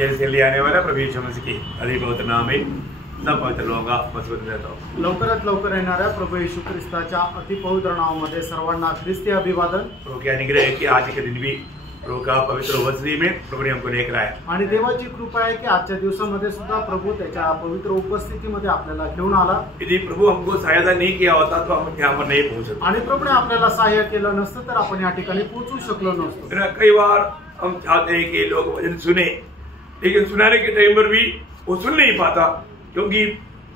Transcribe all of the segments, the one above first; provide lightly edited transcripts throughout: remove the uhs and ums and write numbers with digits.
जैसे ले आने वाला प्रभु यीशु मसीह की अधिक पवित्र नाम में सब पवित्र लोगों का मजबूत रहता हूँ। लवकरात लवकर येणाऱ्या प्रभू येशू ख्रिस्ताच्या अतिपवित्र नावामध्ये सर्वांना ख्रिस्ती अभिवादन। प्रभु के अनुग्रह है कि आज के दिन भी प्रभु का पवित्र उपस्थिति में प्रभु ने हमको लेकर आया आणि देवाची कृपा आहे की आजच्या दिवसामध्ये सुद्धा प्रभू त्याच्या पवित्र उपस्थितीमध्ये आपल्याला घेऊन आला। यदि प्रभु हमको सहायता नहीं किया होता तो हम यहाँ पर नहीं पहुँच सकते आणि प्रभूने आपल्याला सहाय्य केलं नसतं तर आपण या ठिकाणी पोहोचू शकलो नसतो। कई बार हम चाहते हैं कि लोग वचन सुने, लेकिन सुनाने के टाइम पर भी वो सुन नहीं पाता क्योंकि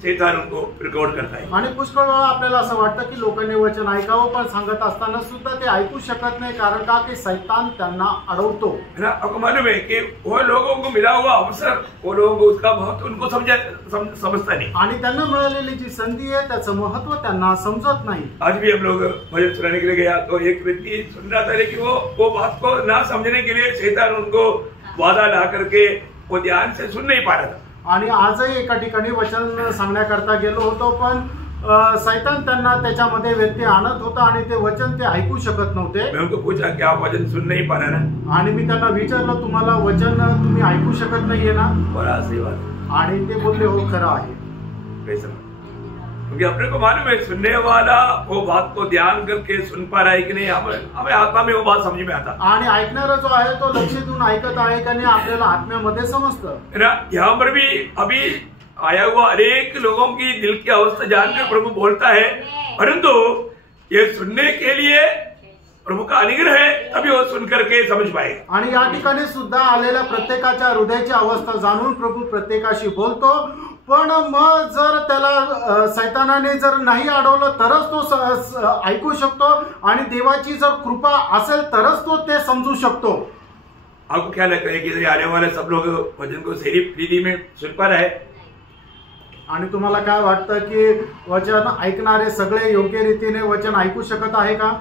शैतान उनको रिकॉर्ड करता है। आणि पुष्कळ वेळा आपल्याला असं वाटतं की लोकांनी वचन ऐकावं पण सांगत असताना सुद्धा ते ऐकू शकत नाही, कारण का की शैतान त्यांना अडवतो। है ना, आपको मालूम है कि वो लोगों को मिला हुआ अवसर, वो लोगों को उसका महत्व उनको समझता नहीं, आणि त्यांना मिळालेली जी संधी आहे त्याचं महत्व त्यांना समजत नाही। आज भी हम लोग भजन सुनाने के लिए गया तो एक व्यक्ति सुन रहा था, लेकिन वो बात को ना समझने के लिए शैतान उनको वादा ला करके वो ध्यान से सुन नहीं पा रहा था। आणि आजही एका ठिकाणी वचन सांगण्याकरता गेलो होतो पण शैतान त्यांना त्याच्यामध्ये व्यत्यय आणत होता आणि ते वचन ते ऐकू शकत नव्हते। मैं उनको पूछा कि आप वचन सुन नहीं पा रहे ना, आणि मी त्यांना विचारलं तुम्हाला वचन तुम्ही ऐकू शकत नाहीये ना? बड़ा सही बात। आणि ते बोलले हो खरं आहे। कैसा? क्योंकि अपने को मालूम है सुनने वाला वो बात को ध्यान करके सुन पा रहा है कि नहीं, हमें आत्मा में वो बात समझ में आता। आणि ऐकणारा जो आहे तो लक्ष देऊन ऐकत आहे का नाही आपल्याला आत्म्यामध्ये समजतं। यहाँ पर भी अभी आया हुआ अनेक लोगों की दिल की अवस्था जानकर प्रभु बोलता है, परंतु ये सुनने के लिए प्रभु का अनुग्रह है तभी वो सुन करके समझ पाए। आणि या ठिकाणी सुद्धा आलेल्या प्रत्येकाच्या हृदयाची अवस्था जाणून प्रभू प्रत्येकाशी बोलतो, पण मग जर त्याला शैतानाने जर नाही अडवलं तरच तो ऐकू शकतो आणि देवाची जर कृपा असेल तरच तो ते समजू शकतो। आपको क्या लगता है कि आने वाले सब लोग वचन को सही रीति में सुन पा रहे हैं? आणि तुम्हाला काय वाटतं की वचन ऐकणारे सगळे योग्य रीतीने वचन ऐकू शकत आहे का?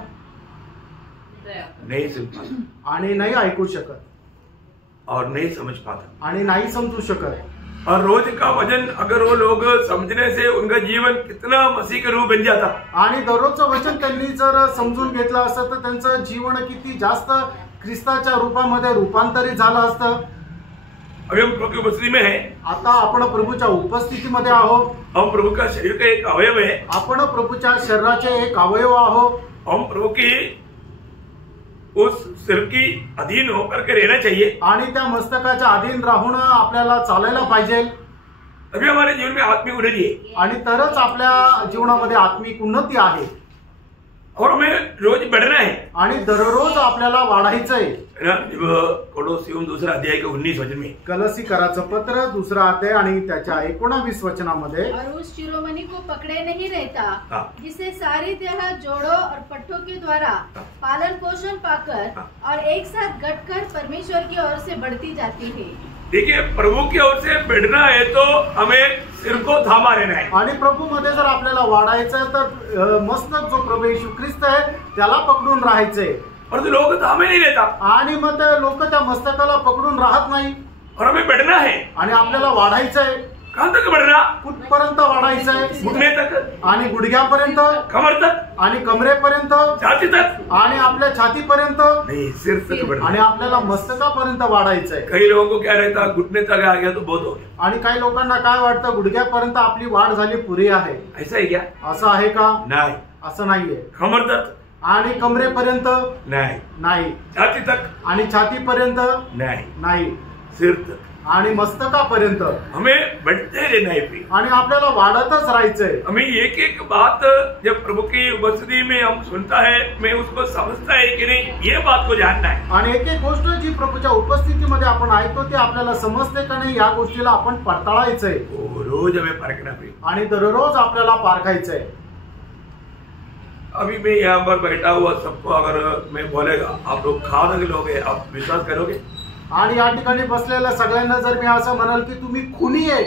नहीं सुन पाता आणि नाही ऐकू शकत और नहीं समझ पाता आणि नाही समजू शकत। और रोज का वचन अगर वो लोग समझने से उनका जीवन कितना मसीह का रूप बन जाता। आणि दररोजचं वचन त्यांनी जर समजून घेतलं असतं तर त्यांचं जीवन किती जास्त ख्रिस्ताच्या रूपामध्ये रूपांतरित झालं असतं। अभी हम प्रभु की उपस्थिति में हैं। आता आपण प्रभूच्या उपस्थितीमध्ये आहोत। हम प्रभु का शरीर का एक अवयव है। आपण प्रभूच्या शरीराचे एक अवयव आहोत। हम प्रभु की उस सिर की अधीन होकर के रहना चाहिए आणि त्या मस्तकाच्या अधीन राहून आपल्याला चालायला पाहिजे। तभी हमारे जीवन में आत्मिक उन्नति है आणि तरच आपल्या जीवनामध्ये आत्मिक उन्नती आहे। और हमें रोज बढ़ना है आणि दररोज आपल्याला वाढायचंय। कोलोसियम दूसरा अध्याय के 19 वचन में कलसीकराचं पत्र दूसरा अध्याय आणि त्याच्या 19 वचनामध्ये, और उस शिरोमणि को पकड़े नहीं रहता जिसे सारी देह जोड़ों और पट्टों के द्वारा पालन पोषण पाकर और एक साथ गठकर परमेश्वर की ओर से बढ़ती जाती है। देखिए, प्रभु की ओर से बढ़ना है तो हमें सिर को थामा रहना है। आणि प्रभू मध्ये जर आपल्याला वाढायचं आहे तर मस्तक जो प्रभू येशू ख्रिस्त आहे त्याला पकडून राहायचंय। और लोग थामे नहीं लेता आणि मग ते लोक त्या मस्तकाला पकडून राहत नाही। और हमें बढ़ना है। आणि आपल्याला वाढायचंय। कहां तक बढ़ना? कुठपर्यंत वाढायचंय? घुटने तक आणि गुडघ्यापर्यंत, कमर तक आणि कमरेपर्यंत, छाती तक आणि आपल्या छातीपर्यंत नहीं, सिर तक बढ़ना। आणि आपल्याला मस्तकापर्यंत वाढायचंय। कई लोगों को क्या रहता, घुटने तक आ गया तो बहुत हो गया। आणि काही लोकांना काय वाटतं गुडघ्यापर्यंत आपली वाढ झाली पुरी आहे। ऐसा है क्या? असं आहे का? नहीं। असं नाहीये। कमर तक आणि कमरेपर्यंत नहीं, नाही। छाती तक आणि छातीपर्यंत नहीं, नाही। सिर तक आणि मस्तकापर्यंत हमें बढ़ते रहना है। आणि आपल्याला वाढतच राहायचंय। हमें एक एक बात जब प्रभु की उपस्थिति में हम सुनता है, मैं उसको समझता है कि नहीं, ये बात को जानना है। आणि एक एक गोष्ट जी प्रभूच्या उपस्थितीमध्ये आपण ऐकतो ती आपल्याला समजते का नाही या गोष्टीला आपण पडताळायचंय। रोज हमें परखना पड़ेगा आणि दररोज आपल्याला पारखायचंय। अभी मैं यहाँ पर बैठा हुआ सबको अगर मैं बोलेगा आप लोग खाने के लोग हैं, आप विश्वास करोगे? आणि या ठिकाणी बसलेल्या सगळ्यांना जर मी असं म्हणाल की तुम्ही खुनी आहे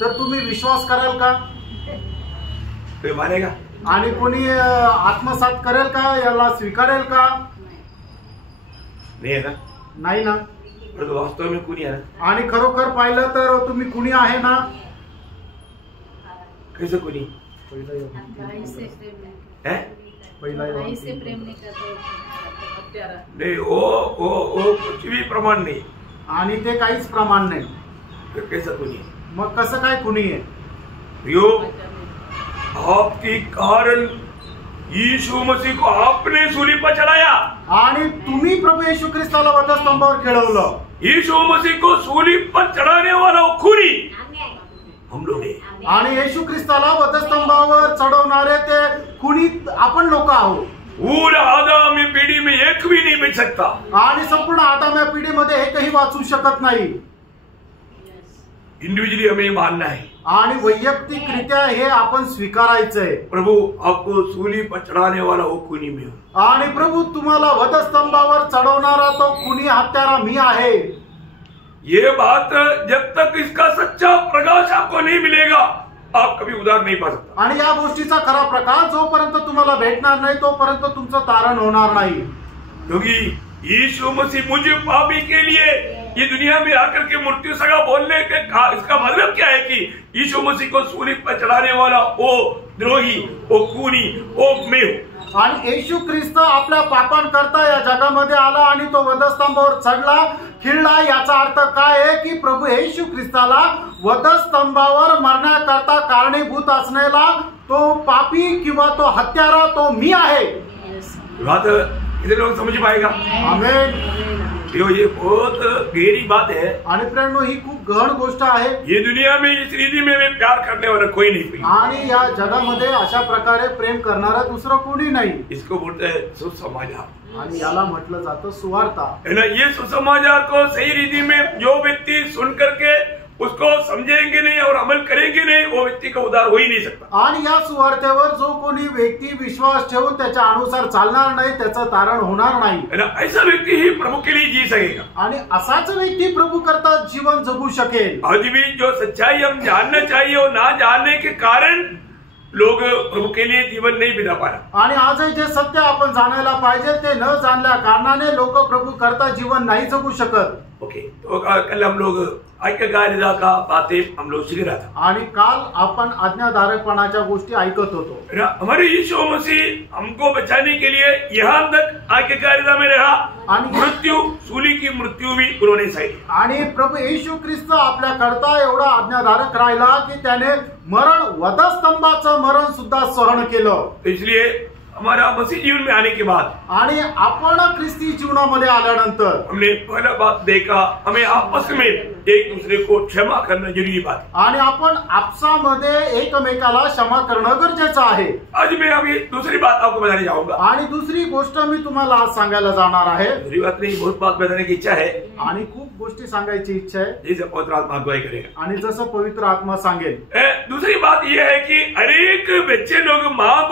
तर तुम्ही विश्वास कराल का? कोई मानेगा? आणि कोणी आत्मसात करेल का? याला स्वीकारेल का? नहीं है ना? नाही ना। तो वास्तव में कुनी है ना? आणि खरोखर पाहिलं तर तुम्ही कुणी आहे ना? कैसे कुनी है? प्रेम नहीं करते। नहीं, वो कुछ भी प्रमाण नहीं। आणि ते काहीच प्रमाण नाही. तो कैसा खूनी? मग कसं काय खुनी आहे? प्रियो, आपके कारण यीशु मसीह को आपने सूली पर चढ़ाया. आणि तुम्ही प्रभू येशू ख्रिस्ताला वधस्तंभावर खेळवलं. यीशु मसीह को सूली पर चढ़ाने वाला वो खूनी हम लोग हैं. आणि येशू ख्रिस्ताला वधस्तंभावर चढवणारे ते खुनी आपण लोक आहोत. पूरा आदम पीढ़ी में एक भी नहीं बच सकता. आणि संपूर्ण आदम या पिढीमध्ये एकही वाचू शकत नाही. इंडिविजुअली हमें मानना है. आणि वैयक्तिकरित्या हे आपण स्वीकारायचंय. प्रभु आपको सूली पर चढ़ाने वाला वो खूनी में हो. आणि प्रभू तुम्हाला वधस्तंभावर चढवणारा तो खुनी हत्यारा मी आहे. ये बात जब तक इसका सच्चा प्रकाश आपको नहीं मिलेगा आप कभी उद्धार नहीं पा सकता. आणि या गोष्टीचा खरा प्रकाश जोपर्यंत तुम्हाला भेटणार नाही तोपर्यंत तुमचं तारण होणार नाही. क्योंकि यीशु मसीह मुझे पापी के लिए ये दुनिया में आकर के मृत्यु सगा बोलने के इसका मतलब क्या है कि यीशु मसीह को सूली पर चढ़ाने वाला वो द्रोही, वो खूनी, वो मैं हूं. आणि येशू ख्रिस्त आपल्या पापांकरता या जगामध्ये आला आणि तो वधस्तंभावर चढला, खिळला. याचा अर्थ काय आहे की प्रभू येशू ख्रिस्ताला वधस्तंभावर मरण्याकरता कारणीभूत असलेला तो पापी किंवा तो हत्यारा तो मी आहे. बात इधर लोग समझ पाएगा. आमेन. ये बहुत गहरी बात है. आणि प्रेरणो ही खूप गहन गोष्ट आहे. ये दुनिया में इस रीति में प्यार करने वाला कोई नहीं. आणि या जगामध्ये अशा प्रकारे प्रेम करणारा दुसरं कोणी नाही. इसको बोलते हैं सुसमाचार. आणि याला म्हटलं जातं सुवार्ता. है ना. ये सुसमाचार को सही रीति में जो व्यक्ति सुन करके उसको समझेंगे नहीं और अमल करेंगे नहीं वो व्यक्ति का उद्धार हो ही नहीं सकता. आणि या सुवार्तेवर जो कोणी व्यक्ती विश्वास ठेवून त्याच्या अनुसार चालणार नाही त्याचं तारण होणार नाही. है ना. ऐसा व्यक्ति ही प्रभु के लिए जी सकेगा. आणि असाच व्यक्ती प्रभू करता जीवन जगू शकेल. आज भी जो सच्चाई हम जानना चाहिए और ना जानने के कारण लोग प्रभु के लिए जीवन नहीं बिता पा रहा. आणि आजही जे सत्य आपण जाणायला पाहिजे ते न जाणल्या कारणाने लोक प्रभू करता जीवन नाही जगू शकत. ओके. तो कल हम लोग आज्ञाकारिता का बातें हम लोग सीख रहा था. आणि काल आपण आज्ञाधारकपणाच्या गोष्टी ऐकत होतो. हमारे यीशु मसीह हमको बचाने के लिए यहाँ तक आज्ञाकारिता में रहा. आणि मृत्यू, सूली की मृत्यू भी उन्होंने सही. आणि प्रभू येशू ख्रिस्त आपल्या करता एवढा आज्ञाधारक राहिला की त्याने मरण, वधस्तंभाचं मरण सुद्धा सहन केलं. इसलिए हमारा मसीह जीवन में आने के बाद आणि आपण ख्रिस्ती जीवनामध्ये आल्यानंतर हमने पहला बात देखा हमें आपस में एक दूसरे को क्षमा करना जरूरी बात. आणि आपण आपसामध्ये एकमेकाला क्षमा करणं गरजेचं आहे. आज मैं अभी दूसरी बात आपको बताने जाऊंगा. आणि दुसरी गोष्ट मी तुम्हाला आज सांगायला जाणार आहे. दूसरी बात नहीं, बहुत बात बताने की इच्छा है. आणि खूप गोष्टी सांगायची इच्छा आहे. जैसे पवित्र आत्मा अगुवाई करेगा. आणि जसं पवित्र आत्मा सांगेल. दूसरी बात यह है कि अनेक बच्चे लोग माँ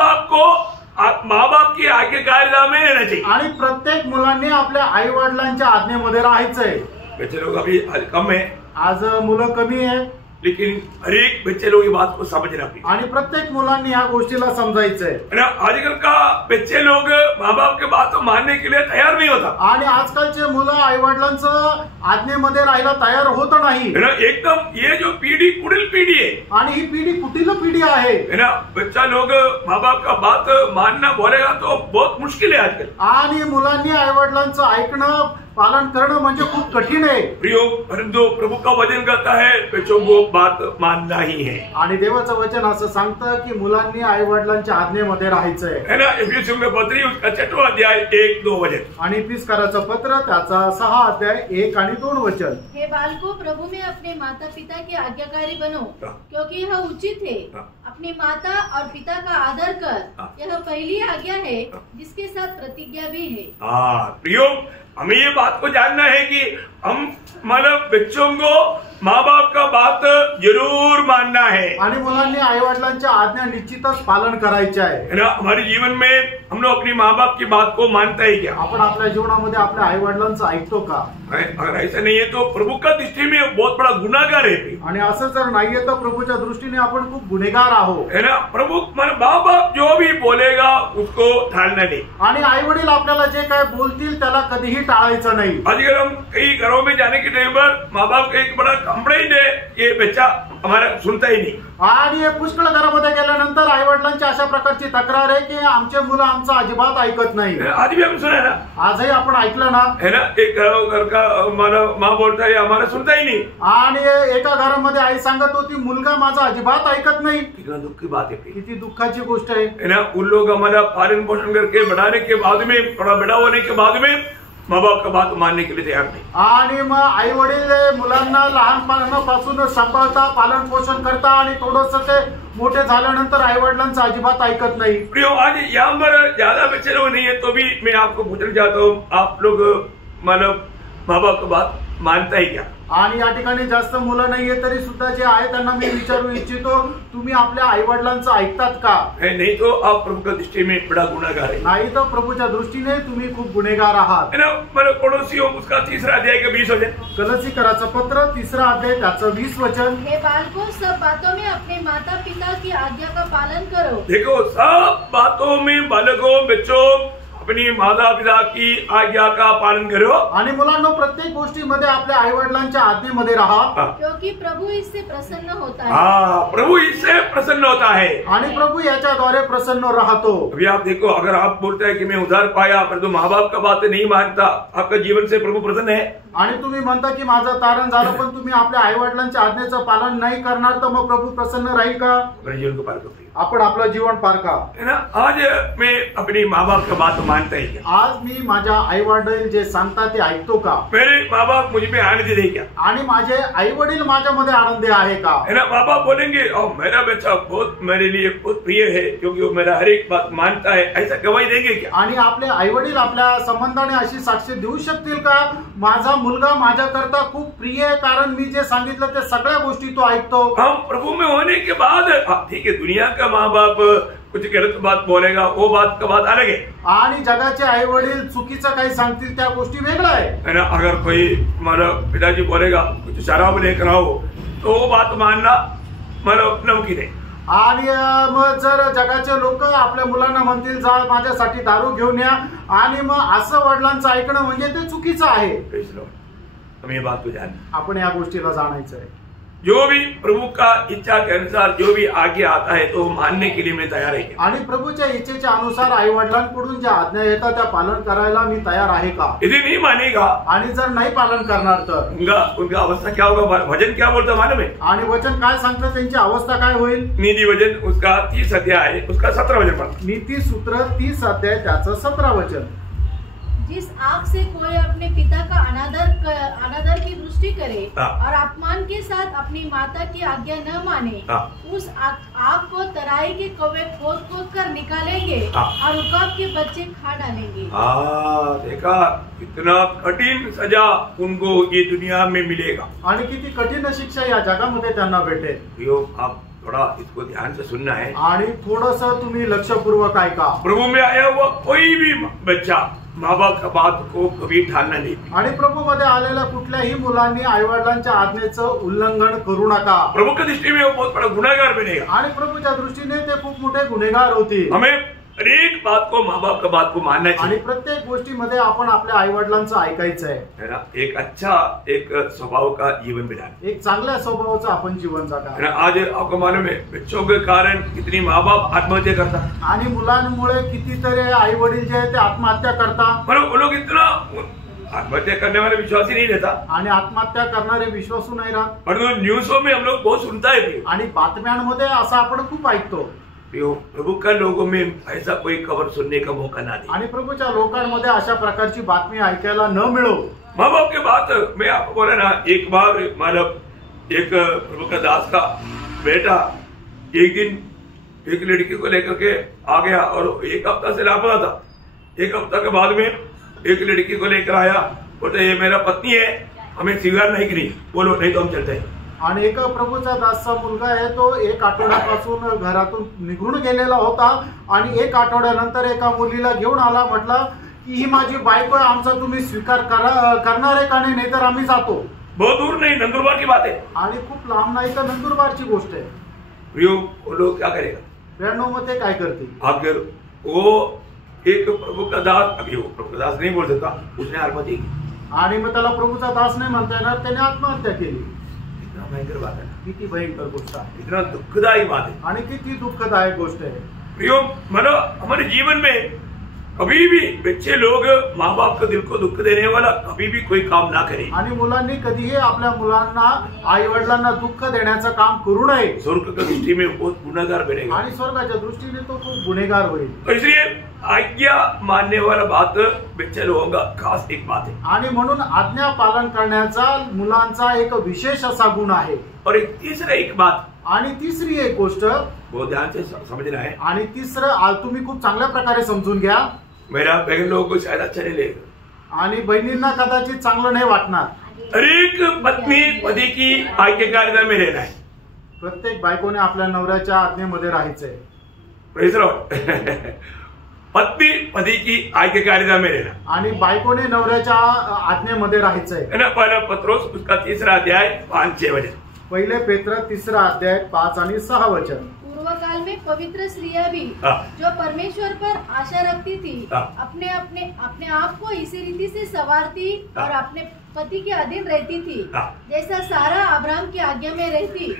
बाप की आज्ञाकारिता में रहना चाहिए. आणि प्रत्येक मुलांनी आपल्या आई वडिलांच्या आज्ञेमध्ये राहायचंय. बच्चे लोग अभी कम है. आज मुलं कमी आहे. लेकिन हरेक बच्चे लोग ये बात को समझना चाहिए. आणि प्रत्येक मुलांनी ह्या गोष्टीला समजायचंय. आजकल का बच्चे लोग माँ बाप के बात को मानने के लिए तैयार नहीं होता. आणि आजकालचे मुलं आई वडिलांचं आज्ञेमध्ये राहायला तयार होत नाही. एकदम ये जो पीढ़ी कुटिल पीढ़ी है. आणि ही पिढी कुटिल पिढी आहे. है ना. बच्चा लोग माँ बाप का बात मानना बोलेगा तो बहुत मुश्किल है आजकल. आणि मुलांनी आई वडिलांचं ऐकणं पालन करणं म्हणजे खूप कठीण आहे. प्रियो, परंतु प्रभु का वचन कहता है बच्चों को बात मानना ही है. आणि देवाचं वचन असं सांगतं की मुलांनी आई वडिलांच्या आज्ञेमध्ये राहायचंय. है ना. इफिसियों के पत्री उसका 6वां अध्याय 1-2 वचन. आणि इफिसकाराचं पत्र त्याचा 6 अध्याय 1 आणि 2 वचन. हे बालको, प्रभु में अपने माता पिता के आज्ञाकारी बनो क्योंकि यह उचित है. अपनी माता और पिता का आदर कर, यह पहली आज्ञा है जिसके साथ प्रतिज्ञा भी है. प्रियो, हमें ये बात को जानना है कि हम मतलब बच्चों को माँ बाप का बात जरूर मानना है. आणि मुलांनी आई वडिलांच्या आज्ञा निश्चितच पालन करायचे आहे. हमारे जीवन में हम लोग अपनी माँ बाप की बात को मानता है क्या? आपण आपल्या जीवनामध्ये आपल्या आई वडिलांचं ऐकतो का? अगर ऐसा नहीं है तो प्रभु का दृष्टि में बहुत बड़ा गुनाहगार है. आणि असं जर नाहीये तर प्रभूच्या दृष्टीने आपण खूप गुन्हेगार आहोत. है ना. प्रभु माँ बाप जो भी बोलेगा उसको टालना नहीं. आणि आई वडील आपल्याला जे काय बोलतील त्याला कधीही टाळायचं नाही. आजकल हम कई घरों में जाने के टाइम पर माँ बाप का एक बड़ा कंप्लेंट है ये बच्चा हमारा सुनता ही नहीं। आणि हे पुष्कळ घरामध्ये गेल्यानंतर आई वडिलांची अशा प्रकारची तक्रार आहे की आमचे मुलं आमचं अजिबात ऐकत नाही। आज भी हम सुना ना, आजही आपण ऐकलं ना, है ना, एक घर का माँ बोलता है हमारा सुनता ही नहीं। आणि एका घरामध्ये आई सांगत होती मुलगा माझा अजिबात ऐकत नाही। कितना दुख की बात है, किती दुःखाची गोष्ट आहे, है ना। उन लोग हमारा पालन पोषण करके बढ़ाने के बाद में, थोड़ा बड़ा होने के बाद में माँ बाप का बात मानने के लिए तैयार नहीं। आणि मग आई वडील मुलांना लहानपणापासून सांभाळता, पालन पोषण करता आणि थोडंसं ते मोठे झाल्यानंतर आई वडिलांचं अजिबात ऐकत नाही। प्रियो, आज यहाँ पर ज्यादा बच्चे लोग नहीं है तो भी मैं आपको पूछना चाहता हूँ, आप लोग मतलब माँ बाप का बात मानता ही क्या? आणि या ठिकाणी जास्त मुलं नाहीये तरी सुद्धा जे आहे त्यांना मी विचारू इच्छितो, तुम्ही आपल्या आई वडिलांचं ऐकतात का? नहीं तो आप प्रभु की दृष्टि में बड़ा गुनाहगार है। नाही तर प्रभूच्या दृष्टीने तुम्ही खूप गुन्हेगार आहात। है ना। मतलब पड़ोसियों उसका 3 अध्याय का 20 वचन, कलसीकराचं पत्र 3 अध्याय त्याचं 20 वचन। हे बालकों, सब बातों में अपने माता पिता की आज्ञा का पालन करो। देखो, सब बातों में बालकों, बच्चों, अपनी माता पिता की आज्ञा का पालन करो। आणि मुलांनो, प्रत्येक गोष्टीमध्ये आपल्या आई वडिलांच्या आज्ञेमध्ये राहा, क्योंकि प्रभु इससे प्रसन्न होता है। हाँ, प्रभु इससे प्रसन्न होता है आणि प्रभू याच्याद्वारे प्रसन्न राहतो। अभी आप देखो, अगर आप बोलते हैं कि मैं उधार पाया परंतु माँ बाप का बात नहीं मानता, आपका जीवन से प्रभु प्रसन्न है। आणि तुम्ही म्हणता की माझं तारण झालं पण तुम्ही आपल्या आई वडिलांच्या आज्ञेचं पालन नाही करणार तर मग प्रभू प्रसन्न राहील का? अपने जीवन को पार करते आपण आपलं जीवन पार का? है ना। आज मैं अपनी माँ बाप का बात मानता ही क्या? आज मी माझ्या आई वडील जे सांगतात ते ऐकतो का? मेरे माँ बाप मुझे पे आनंद दे क्या? आणि माझे आई वडील माझ्यामध्ये आनंदी आहे का? है ना। माँ बाप बोलेंगे मेरा बच्चा बहुत मेरे लिए बहुत प्रिय है क्योंकि वो मेरा हर एक बात मानता है, ऐसा गवाही देंगे क्या? आणि आपले आई वडील आपल्या संबंधाने अशी साक्ष देऊ शकतील का माझा मुलगा माझ्याकरता खूप प्रिय आहे कारण मी जे सांगितलं ते सगळ्या गोष्टी तो ऐकतो? हम प्रभु में होने के बाद, ठीक है, दुनिया का माँ बाप कुछ गलत बात बोलेगा, वो बात का बात अलग है। आणि जगाचे आई वडील चुकीचं काही सांगतील त्या गोष्टी वेगळ्या आहे ना। अगर कोई मतलब पिताजी बोलेगा कुछ शराब लेकर आओ तो वो बात मानना मतलब नमकीन है। आणि मग जर जगाचे लोक आपल्या मुलांना म्हणतील जा माझ्यासाठी दारू घेऊन या आणि मग असं वडिलांचं ऐकणं म्हणजे ते चुकीचं आहे। हम ये बात को जान, आपण या गोष्टीला जाणायचं आहे। जो भी प्रभु का इच्छा के अनुसार जो भी आगे आता है तो मानने के लिए मैं तैयार है। आणि प्रभूच्या इच्छेच्या अनुसार आई वडिलांकडून ज्या आज्ञा येतात त्या पालन करायला मी तयार आहे का? यदि नहीं मानेगा आणि जर नाही पालन करणार तर उनका अवस्था क्या होगा? वचन क्या बोलता मालूम है? आणि वचन काय सांगतं त्यांची अवस्था काय होईल? नीति वचन उसका 30 अध्याय है, उसका 17 वचन पढ़ा। नीति सूत्र 30 अध्याय त्याचं 17 वचन। जिस आंख से कोई अपने पिता का अनादर की दृष्टि करे और अपमान के साथ अपनी माता की आज्ञा न माने, उस आंख को तराई के कौवे खोद खोद कर निकालेंगे और उकाब के बच्चे खा डालेंगे। देखा, कितना कठिन सजा उनको ये दुनिया में मिलेगा आणि किती कठीण शिक्षा या जगामध्ये त्यांना भेटेल। आप थोड़ा इसको ध्यान से सुनना है आणि थोडंसं तुम्ही लक्षपूर्वक ऐका। प्रभु में आया हुआ कोई भी बच्चा माँ बाप का बात को कभी ठालना नहीं। आणि प्रभू मध्ये आलेल्या कुठल्याही मुलांनी आई वडिलांच्या आज्ञेचं उल्लंघन करू नका। प्रभु की दृष्टि में वो बहुत बड़ा गुनाहगार बनेगा आणि प्रभूच्या दृष्टीने ते खूप मोठे गुन्हेगार होतील। हमें हर एक बात को, माँ बाप का बात को मानना चाहिए आणि प्रत्येक गोष्टीमध्ये आपण आपल्या आई वडिलांचं ऐकायचं आहे ना। एक अच्छा एक स्वभाव का जीवन बिताना, एक चांगल्या स्वभावाचं आपण जीवन जगा। आज आपको मालूम है बच्चों के कारण कितनी माँ बाप आत्महत्या करतात आणि मुलांमुळे कितीतरी आई वडील जे आहे ते आत्महत्या करतात। मतलब वो लोग इतना आत्महत्या करने वाले विश्वास ही नहीं रहता आणि आत्महत्या करणारे विश्वासू नाही राहत। परंतु न्यूज़ों में हम लोग बहुत सुनता है आणि बातम्यांमध्ये असं आपण खूप ऐकतो। प्रभु का लोगों में ऐसा कोई खबर सुनने का मौका ना दे आणि प्रभूच्या लोकांमध्ये अशा प्रकारची बातमी ऐकायला न मिळो। माँ बाप के बात मैं आपको बोला ना, एक बार मतलब एक प्रभु का दास का बेटा एक दिन एक लड़की को लेकर के आ गया और एक हफ्ता से लापता था। एक हफ्ता के बाद में एक लड़की को लेकर आया, बोलते ये मेरा पत्नी है, हमें स्वीकार नहीं करी, बोलो नहीं तो हम चलते हैं। आणि एक प्रभूचा दासचा मुलगा आहे तो एक आठवड्यापासून घरातून निघून गेलेला होता आणि एक आठवड्यानंतर एका मुलीला घेऊन आला, म्हटलं की ही माझी बायको आहे, आमचा तुम्ही स्वीकार करणार आहे का नाही, तर आम्ही जातो। बहुत दूर नहीं, नंदुरबार की बात है आणि खूप लांब नाही तर नंदुरबारची गोष्ट आहे। वो लोग क्या करेगा? ब्याण्णव मध्ये काय करतील? अगर वो एक प्रभु का दास, अभी वो प्रभु का दास नहीं बोल सकता, उसने आत्महत्या की आणि मग त्याला प्रभूचा दास नाही म्हणता येणार, त्याने आत्महत्या केली। कितना भयंकर बात है, किती भयंकर गोष्ट आहे कितना दुखदायी बात है आणि किती दुःखदायक गोष्ट आहे। प्रियो मानो हमारे जीवन में कभी भी बच्चे लोग माँ बाप के दिल को दुख देने वाला कभी भी कोई काम ना करे आणि मुलांनी कधीही आपल्या मुलांना आई वडिलांना दुःख देण्याचं काम करू नये। स्वर्ग की दृष्टि में बहुत गुनाहगार बनेगा आणि स्वर्गाच्या दृष्टीने तो खूप गुन्हेगार होईल। तो इसलिए आज्ञा मानने वाला बात बच्चे लोगों का खास एक बात है आणि म्हणून आज्ञा पालन करण्याचा मुलांचा एक विशेष असा गुण आहे। और एक तीसरा एक बात आणि तिसरी एक गोष्ट बहुत ध्यान से समझना है, आणि तिसरं तुम्ही खूप चांगल्या प्रकारे समजून घ्या। मेरा बहन लोगों को शायद अच्छा नहीं लगेगा आणि बहिणींना कदाचित चांगलं नाही वाटणार। हर एक पत्नी पति की आज्ञाकारिता में रहना है। प्रत्येक बायकोने आपल्या नवऱ्याच्या आज्ञेमध्ये राहायचंय। Praise Lord. पत्नी पति की आज्ञाकारिता में रहना आणि बायकोने नवऱ्याच्या आज्ञेमध्ये राहायचंय। है ना। पहला पत्रोस उसका 3रा अध्याय 5-6 वचन। पहिले पेत्र 3रा अध्याय 5 आणि 6 वचन। पूर्व काल में पवित्र स्त्रियां भी जो परमेश्वर पर आशा रखती थी अपने अपने अपने आप को इसी रीति से संवारती और अपने पति के अधीन रहती थी जैसा सारा अब्राहम की आज्ञा में रहती।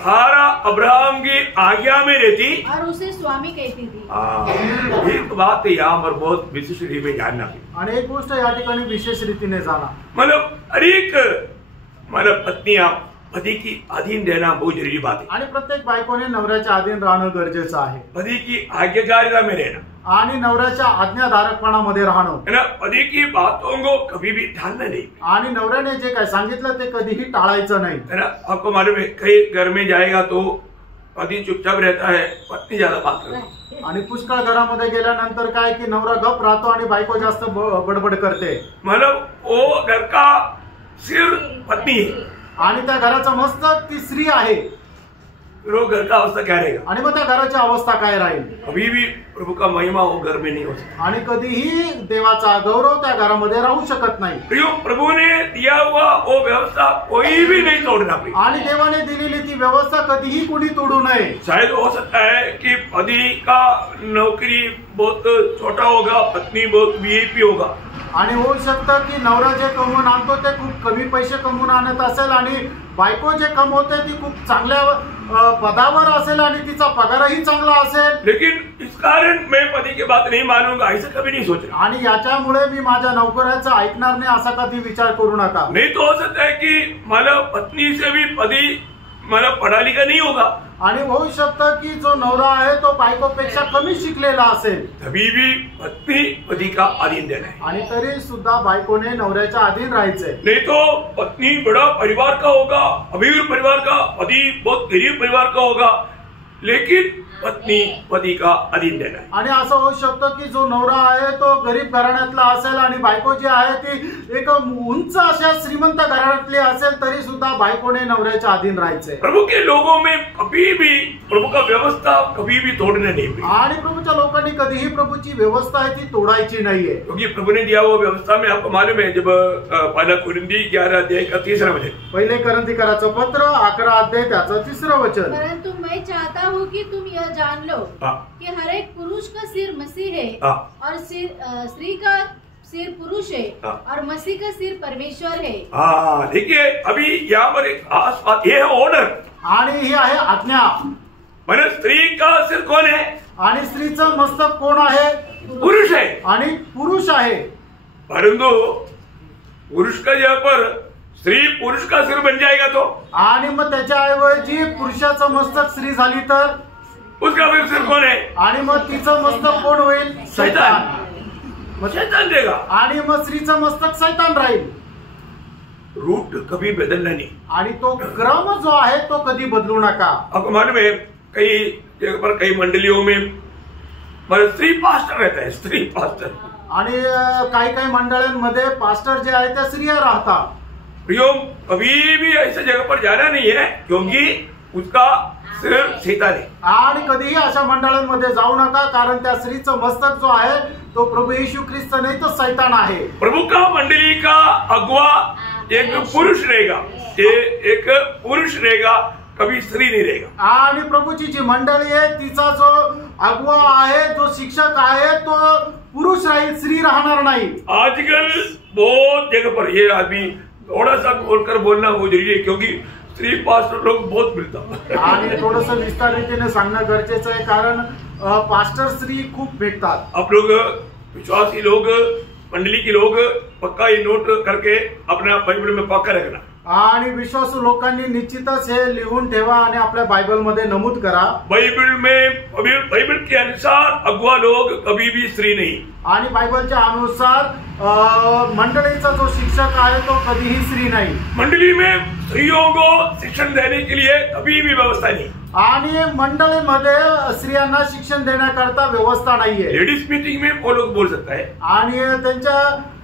सारा अब्राहम की आज्ञा में रहती और उसे स्वामी कहती थी। एक बात है यहाँ पर बहुत विशेष रीति में जानना आणि एक गोष्ट या ठिकाणी विशेष रीतीने जाना, मतलब हर एक मतलब पत्नियां पति की अधीन रहना बहुत जरूरी बात है। आणि प्रत्येक बायकोने नवऱ्याच्या अधीन राहणं गरजेचं आहे। पति की आज्ञाकारिता में रहना आणि नवऱ्याच्या आज्ञाधारकपणामध्ये राहणं, है ना। पति की बातों को कभी भी टालना नहीं आणि नवऱ्याने जे काय सांगितलं ते कधीही टाळायचं नाही, है ना। आपको मालूम है कई घर में जाएगा तो पति चुपचाप रहता है, पत्नी ज्यादा बात करती है। आणि पुष्कळ घरामध्ये गेल्यानंतर काय की नवरा गप राहतो आणि बायको जास्त बडबड करते। मतलब वो घर का सिर पत्नी है आणि त्या घराचा मस्तक ती स्त्री आहे। वो घर का अवस्था क्या रहेगा, आणि मग त्या घराची अवस्था काय राहील। कभी भी प्रभु का महिमा वो घर में नहीं हो सकता आणि कधीही देवाचा गौरव त्या घरामध्ये राहू शकत नाही। प्रियो प्रभु ने दिया हुआ वो व्यवस्था कोई भी नहीं तोड़ना। आणि देवाने दिलेली ती व्यवस्था कधीही कोणी तोडू नये। शायद हो सकता है कि पति का नौकरी बहुत छोटा होगा, पत्नी बहुत वीआईपी होगा, आणि होऊ शकतं की नवरा जे कमवून आणतो ते खूप कमी पैसे कमवून आणत असेल आणि बायको जे कमवते ती खूप चांगल्या पदावर असेल आणि तिचा पगारही चांगला असेल। लेकिन इस कारण मैं पति की बात नहीं मानूंगा ऐसा कभी नहीं सोचना। आणि याच्यामुळे मी माझ्या नोकराचं ऐकणार नाही असा कधी विचार करू नका। नहीं तो हो सकता है कि मतलब पत्नी से भी पति मतलब पढ़ा लिखा नहीं होगा, आणि होऊ शकतं की जो नवरा आहे तो बायकोपेक्षा कमी शिकलेला असेल, तभी भी पत्नी पति का अधीन रहना है। आणि तरी सुद्धा बायकोने नवऱ्याच्या अधीन राहायचंय। नहीं तो पत्नी बड़ा परिवार का होगा, अमीर परिवार का, पति बहुत गरीब परिवार का होगा, लेकिन पत्नी पति का अधीन रहना है। आणि असं होऊ शकतं की जो नवरा आहे तो गरीब घराण्यातला असेल आणि बायको जी आहे ती एक उंच अशा श्रीमंत घराण्यातली असेल तरी सुद्धा बायकोने नवऱ्याच्या अधीन राहायचंय। प्रभु के लोगों में कभी भी प्रभु का व्यवस्था कभी भी तोड़ने नहीं पाई। आणि प्रभूच्या लोकांनी कधीही प्रभूची व्यवस्था आहे ती तोडायची नाहीये, क्योंकि प्रभु ने दिया वो व्यवस्था में आपको मालूम है जब पहला कुरिन्थी 11 अध्याय का 3रा वचन। पहिले करंथीकराचं पत्र 11 अध्याय त्याचं 3रं वचन। परंतु मैं चाहता हूँ कि तुम यह जान लो कि हर एक पुरुष का सिर मसीह है और स्त्री का सिर पुरुष है और मसीह का सिर परमेश्वर है। देखिए अभी यहाँ पर एक खास बात ये है ऑर्डर, आणि ही आहे आज्ञा। मैंने स्त्री का सिर कौन है, आणि स्त्रीचं मस्तक कोण आहे, पुरुष है, आणि पुरुष आहे। परंतु पुरुष का जगह पर स्त्री पुरुष का सिर बन जाएगा तो, आणि मग त्याच्याऐवजी पुरुषाचं मस्तक स्त्री झाली तर उसका फिर सिर कौन है, आणि मग तिचं मस्तक कोण होईल, शैतान। शैतान देगा, आणि मग स्त्रीचं मस्तक शैतान राहील। रूट कभी बदलना नहीं, आणि तो क्रम जो आहे तो कधी बदलू नका। आपको मालूम है कई जगह पर कई मंडलियों में स्त्री पास्टर रहता है, स्त्री पास्टर, आणि काही काही मंडळांमध्ये पास्टर जे आहे त्या स्त्रिया राहतात। प्रियो कभी भी ऐसे जगह पर जाना नहीं है क्योंकि उसका सिर शैतान है। आणि कधीही अशा मंडळांमध्ये जाऊ नका कारण त्या स्त्रीचं मस्तक जो आहे तो प्रभू येशू ख्रिस्त नाही तो शैतान आहे। प्रभु का मंडली का अगुवा एक पुरुष रहेगा, एक पुरुष रहेगा, कभी स्त्री नहीं रहेगा। आणि प्रभूची जी मंडळी आहे तिचा जो अगुवा आहे जो शिक्षक आहे तो पुरुष राहील, स्त्री राहणार नाही। आजकल बहुत जगह पर ये आदमी थोड़ा सा खोलकर बोलना वो जरूरी है क्योंकि स्त्री पास्टर लोग बहुत मिलता आणि थोडस विस्तार रीतीने सांगणं गरजेचं आहे, कारण पास्टर स्त्री खूप भेटतात. आप लोग विश्वासी लोग, मंडली के लोग पक्का ये नोट करके अपना बाइबल में पक्का रखना. आणि विश्वासू लोकांनी निश्चितच हे लिहून ठेवा आणि आपल्या बायबल मध्ये नमूद करा. बाइबल के अनुसार अगुआ लोग कभी भी स्त्री नहीं. आणि बायबलच्या अनुसार मंडळीचा जो शिक्षक आहे तो कधीही स्त्री नाही. मंडली में स्त्रियों को शिक्षण देने के लिए कभी भी व्यवस्था नहीं. आणि मंडळीमध्ये स्त्रियांना शिक्षण देण्याकरता व्यवस्था नाहीये. लेडीज मीटिंग में वो लोग बोल सकता है आणि त्यांच्या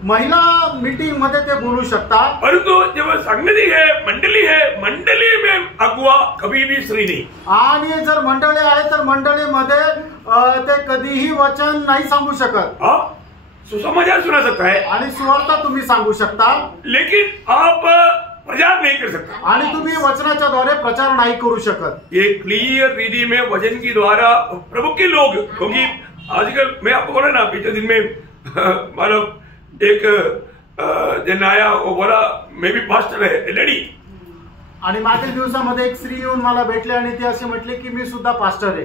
महिला मीटिंग मध्ये ते बोलू शकतात. परंतु जब संगति है, मंडली में अगुआ कभी भी स्त्री नहीं. आणि जर मंडळी आहे तर मंडळीमध्ये ते कधीही वचन नाही सांगू शकत. सुसमाचार सुना सकता है आणि सुवार्ता तुम्ही सांगू शकता, लेकिन आप प्रचार नहीं कर सकता. आणि तुम्ही वचनाच्या द्वारे प्रचार नाही करू शकत. ये क्लियर रीडिंग में वचन के द्वारा प्रभु के लोग, क्योंकि आजकल मैं आपको बोला ना, पिछले दिन में मतलब एक जन आया, वो बोला मैं भी पास्टर है, लेडी. आणि मागील दिवसामध्ये एक स्त्री येऊन मला भेटली आणि ती असे म्हटली की मी सुद्धा पास्टर आहे.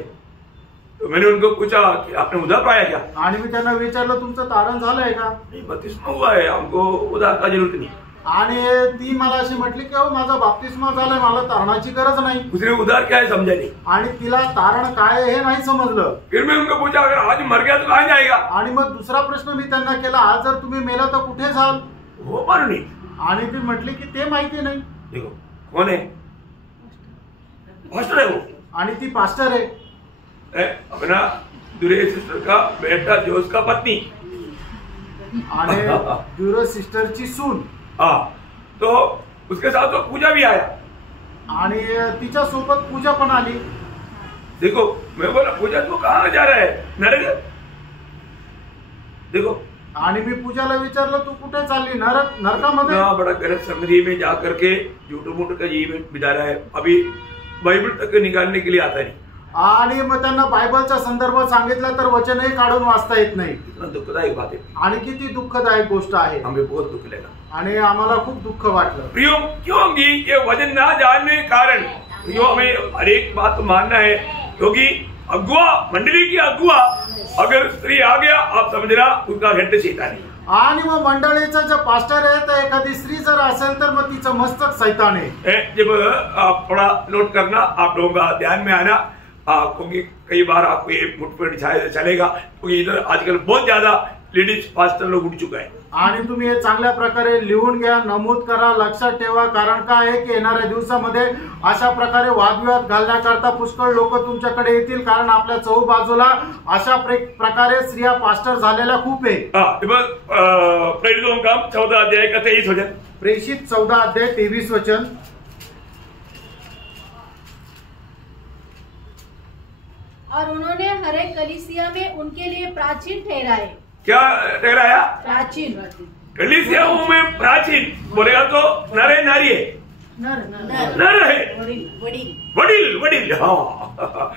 तो मैंने उनको पूछा कि आपने उधार पाया क्या. आणि मी त्यांना विचारलं तुमचं तारण झालंय का. बपतिस्मा हुआ है, हमको उधार का जरूरत नहीं. आणि ती मला अशी म्हटली की हो माझा बाप्तिस्मा झालाय, मला तारणाची गरज नाही. उसने उधार क्या है समझा नहीं. आणि तिला तारण काय हे नाही समजलं. फिर मैं उनको पूछा अगर आज मर गया तो कहाँ जाएगा. आणि मग दुसरा प्रश्न मी त्यांना केला, आज जर तुम्ही मेला तर कुठे जाल. वो मालूम नहीं. आणि ती म्हटली की ते माहिती नाही. देखो कौन है, पास्टर है वो. आणि ती पास्टर आहे. अपना दूरे सिस्टर का बेटा जोस का पत्नी आणि ड्यूरो सिस्टरची सून. हाँ, तो उसके साथ तो पूजा भी आया. आणि तिच्या सोबत पूजा पण आली. देखो मैं बोला पूजा तो कहाँ जा रहा है, नरक. देखो आणि मी पूजाला विचारलं तू कुठे चालली. नरकामध्ये. बड़ा गलत संगति में जा करके झूठ मूठ का जीवन बिता रहा है. अभी बाइबल तक निकालने के लिए आता नहीं. आणि मग त्यांना बायबलच्या संदर्भात सांगितलं तर वचनही काढून वाचता येत नाही. दुःखदायक बात है. आणि किती दुःखदायक गोष्ट आहे. हमें बहुत दुख लगा आणि आम्हाला खूप दुःख वाटलं. प्रियो, क्योंकि ये वचन ना जानने के कारण प्रियो हमें हर एक बात मानना है. क्योंकि अगुआ, मंडली की अगुआ अगर स्त्री आ गया, आप समझना उसका हेड शैतान है. आणि मग मंडळीचा जो पास्टर आहे तर एखादी स्त्री जर असेल तर मग तिचं मस्तक शैतान आहे. जब आप थोड़ा नोट करना, आप लोगों का ध्यान में आना, क्योंकि कई बार आपको ये मुठभेड़ चलेगा, क्योंकि इधर आजकल बहुत ज्यादा लेडीज पास्टर लोग उठ चुका है. आणि तुम्ही हे चांगल्या प्रकारे लिहून घ्या, नमूद करा, लक्षात ठेवा. कारण काय आहे की येणाऱ्या दिवसामध्ये अशा प्रकारे वादविवाद घालण्याकरता पुष्कळ लोक तुमच्याकडे येतील, कारण आपल्या चहूबाजूला अशा प्रकारे स्त्रिया पास्टर झालेल्या खूप आहे. प्रेरितों का 14 अध्याय का 23 वचन. प्रेषित 14 अध्याय 23 वचन. और उन्होंने हर एक कलीसिया में उनके लिए प्राचीन ठहराए. क्या ठहराया? प्राचीन. कलीसियाओं में प्राचीन बोलेगा तो नर है, नारी है. नर है, वडील. हाँ,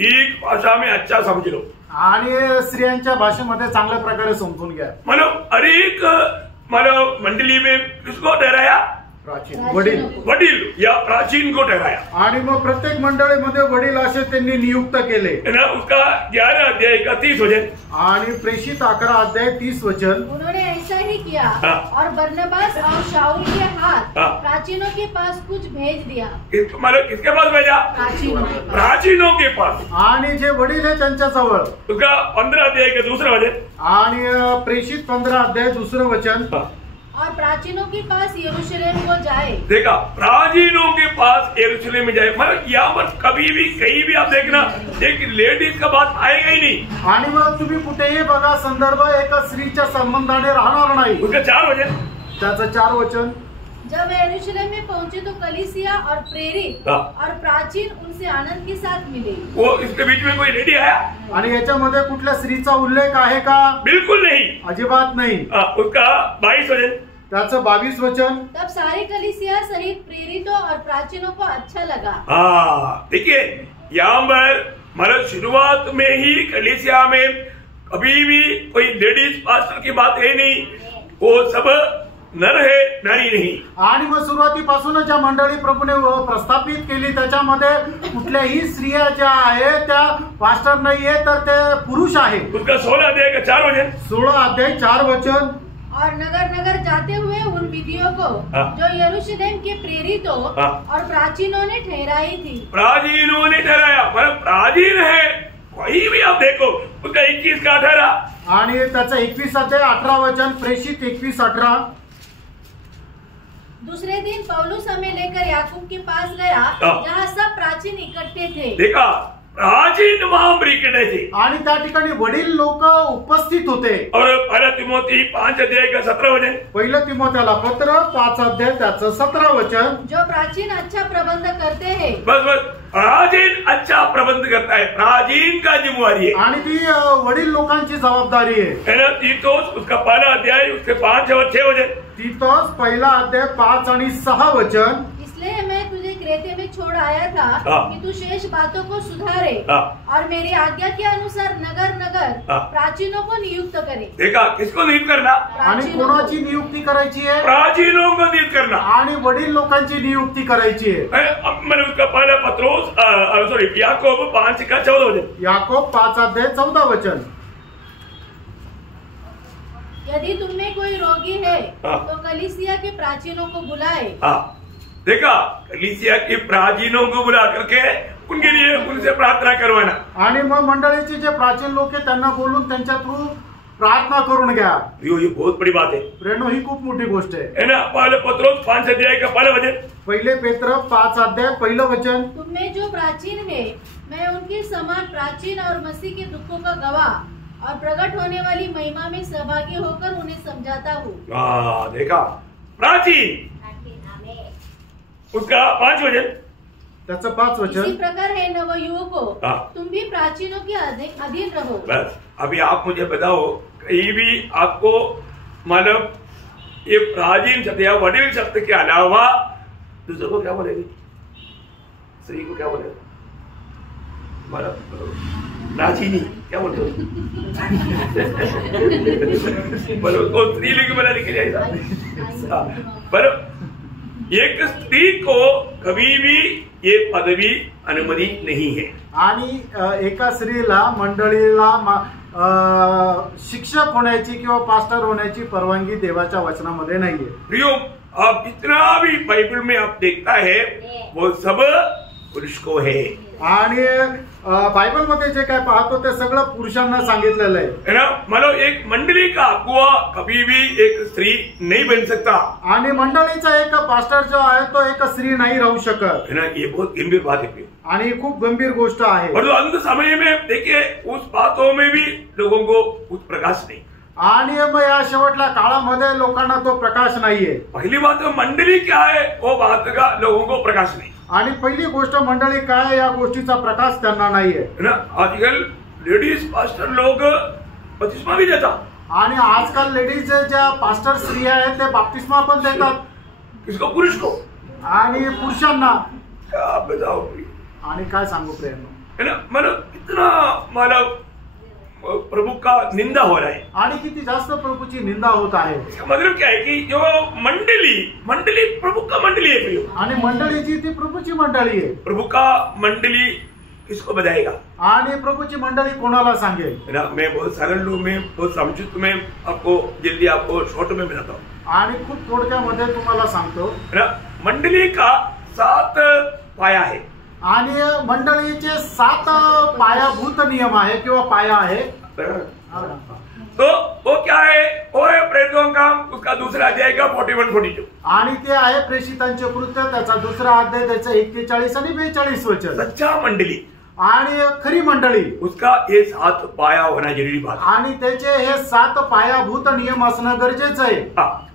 एक भाषा में अच्छा समझ लो. आणि स्त्रियांच्या भाषेमध्ये चांगल्या प्रकारे समजून घ्या. मतलब हर एक मतलब मंडली में किसको ठहराया? प्राचीन, वडील या प्राचीन को ठहराया. आणि मग प्रत्येक मंडळीमध्ये वडील असे त्यांनी नियुक्त केले. उसका 11 अध्याय का 30 वचन. आणि प्रेषित 11 अध्याय 30 वचन. उन्होंने ऐसा ही किया. और बरनबास और शाऊल के हाथ प्राचीनों के पास कुछ भेज दिया. मतलब किसके पास भेजा? प्राचीनों के पास. आणि जे वडील आहे त्यांच्या जवळ. उसका 15 अध्याय का दूसरा वचन. आणि प्रेषित 15 अध्याय दुसरं वचन. और प्राचीनों के पास यरूशलेम को जाए. देखा, प्राचीनों के पास यरूशलेम में जाए. मतलब यहाँ पर कभी भी कहीं भी आप देखना एक लेडीज का बात आएगा ही नहीं. आणि मग तुम्ही कुठेही बघा संदर्भ एका स्त्रीच्या संबंधाने राहणार नाही. उसका 4 वचन. त्याचं 4 वचन. जब यरूशलेम में पहुंचे तो कलीसिया और प्रेरित और प्राचीन उनसे आनंद के साथ मिले. वो इसके बीच में कोई लेडी आया? आणि याच्यामध्ये कुठल्या स्त्रीचा उल्लेख आहे का? बिल्कुल नहीं, अजिबात नाही. उसका 22 वचन. त्याचं 22 वचन. तब सारी कलीसिया सहित प्रेरितों और प्राचीनों को अच्छा लगा. हाँ, देखिए यहाँ पर मतलब शुरुआत में ही कलीसिया में कभी भी कोई लेडीज पास्टर की बात है नहीं. वो सब नर है नारी नहीं। आणि मग सुरुवातीपासूनच ज्या मंडळी प्रभूने प्रस्थापित केली त्याच्यामध्ये कुठल्याही स्त्रिया ज्या आहेत त्या पास्टर नाहीये तर ते पुरुष आहे। उसका 16 अध्याय का 4 वचन, 16 अध्याय 4 वचन। और नगर नगर जाते हुए उन विधियों को जो यरूशलेम के प्रेरितों और प्राचीनों ने ठहराई थी। प्राचीनों ने ठहराया, मतलब प्राचीन है वही भी आप देखो उसका 21 का 18 आणि त्याचा 21 अध्याय 18 वचन, प्रेषित 21:18। दूसरे दिन पौलुस हमें लेकर याकूब के पास गया जहाँ सब प्राचीन इकट्ठे थे। देखा, प्राचीन वहां इकट्ठे थे आणि त्या ठिकाणी वडील लोक उपस्थित होते। और 1 तिमोथी 5 अध्याय का 17 वचन, 1 तिमोथेला पत्र 5 अध्याय त्याचं 17 वचन। जो प्राचीन अच्छा प्रबंध करते हैं। बस प्राचीन अच्छा प्रबंध करता है, प्राचीन का जिम्मेवारी है आणि ती वडील लोकांची जबाबदारी आहे ना। तीतोस उसका 1 अध्याय उसके 5 और 6 वचन, तीतोस 1 अध्याय 5 आणि 6 वचन। इसलिए मैं तुझे क्रेते में छोड़ आया था कि तू शेष बातों को सुधारे और मेरी आज्ञा के अनुसार नगर नगर प्राचीनों को नियुक्त करे। देखा, किसको नियुक्त करना? आणि कोणाची नियुक्ती करायची आहे? प्राचीनों को नियुक्त करना आणि वडील लोकांची नियुक्ती करायची आहे। मैंने उसका 1 पत्रोस सॉरी याकूब 5 का 14 वचन, याकूब 5 अध्याय 14 वचन। यदि तुम में कोई रोगी है तो कलीसिया के प्राचीनों को बुलाए। देखा, कलीसिया के प्राचीनों को बुला करके उनके लिए उनसे प्रार्थना करवाना। आणि मग मंडळीचे जे प्राचीन लोक आहेत त्यांना बोलून त्यांच्या थ्रू प्रार्थना करून घ्या। ये बहुत बड़ी बात है प्रेरणो, ही खूप मोठी गोष्ट आहे ना। 1 पत्रोस 5 अध्याय का 1 वचन, 1 पेत्र 5 अध्याय 1 वचन। तुम में जो प्राचीन है मैं उनके समान प्राचीन और मसीह के दुखों का गवाह और प्रकट होने वाली महिमा में सहभागी होकर उन्हें समझाता हूँ। देखा, प्राचीन उसका 5 वचन, त्याचं 5 वचन। इसी प्रकार है नवयुवकों, तुम भी प्राचीनों के अधीन रहो। बस अभी आप मुझे बताओ, कहीं भी आपको मतलब ये प्राचीन शब्द या वडील शब्द के अलावा दूसरे को क्या बोलेगी? स्त्री को क्या बोलेगा? मतलब प्राचीनी क्या बोलते हो? बोलो उसको स्त्रीलिंग बना लिखे जाएगा। पर एक स्त्री को कभी भी ये पदवी अनुमति नहीं है। आणि एका स्त्रीला मंडळीला शिक्षक होण्याची किंवा पास्टर होण्याची परवानगी देवाच्या वचनामध्ये नाहीये। प्रियो, आप जितना भी बाइबल में आप देखता है वो सब पुरुष को है। आणि बाइबल मध्ये जे काय पाहतो ते सगळं पुरुषांना सांगितलेलं आहे ना। मतलब एक मंडली का अगुवा कभी भी एक स्त्री नहीं बन सकता। आणि मंडळीचा एक पास्टर जो आहे तो एक स्त्री नाही राहू शकत है ना। ये बहुत गंभीर बात है आणि खूप गंभीर गोष्ट आहे। और अंत समय में देखिए उस बातों में भी लोगों को कुछ प्रकाश नहीं। आणि मग या शेवटल्या काळामध्ये लोकांना तो प्रकाश नाहीये। पहली बात तो मंडली क्या है वो बात का लोगों को प्रकाश नहीं। आणि पहिली गोष्ट मंडळी काय या गोष्टीचा प्रकाश त्यांना नाहीये ना। आजकल लेडीज पास्टर लोग बपतिस्मा भी देता। आणि आजकाल लेडीज ज्या पास्टर स्त्रिया आहेत ते बपतिस्मा पण देतात। किसको? पुरुष को। आणि पुरुषांना क्या बताओ? आणि काय सांगू प्रेम, है ना। मतलब इतना मतलब प्रभु का निंदा हो रहा है आणि किती जास्त प्रभूची निंदा होत आहे। इसका मतलब क्या है कि जो मंडली प्रभु का मंडली है आणि मंडळीची ती प्रभूची मंडळी आहे। प्रभु का मंडली किसको बताएगा? आणि प्रभूची मंडळी कोणाला सांगेल? ना। मैं बहुत सरल रूप में बहुत संक्षिप्त में आपको जल्दी आपको शॉर्ट में बताता हूँ आणि खूप थोडक्यामध्ये तुम्हाला सांगतो। मंडली का 7 पाया है आणि मंडळीचे 7 पायाभूत नियम आहे किंवा पाया आहे। तो वो क्या है? वो है प्रेरितों का उसका 2 अध्याय का 41-42 आणि ते आहे प्रेषितांचे कृत्य त्याचा 2 अध्याय त्याचा 41 आणि 42 वचन। सच्चा मंडली आणि खरी मंडळी उसका ये 7 पाया होना जरूरी बात। आणि त्याचे हे 7 पायाभूत नियम असणं गरजेचं आहे।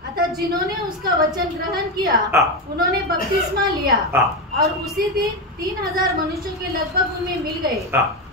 अतः जिन्होंने उसका वचन ग्रहण किया उन्होंने बपतिस्मा लिया और उसी दिन 3000 मनुष्यों के लगभग उनमें मिल गए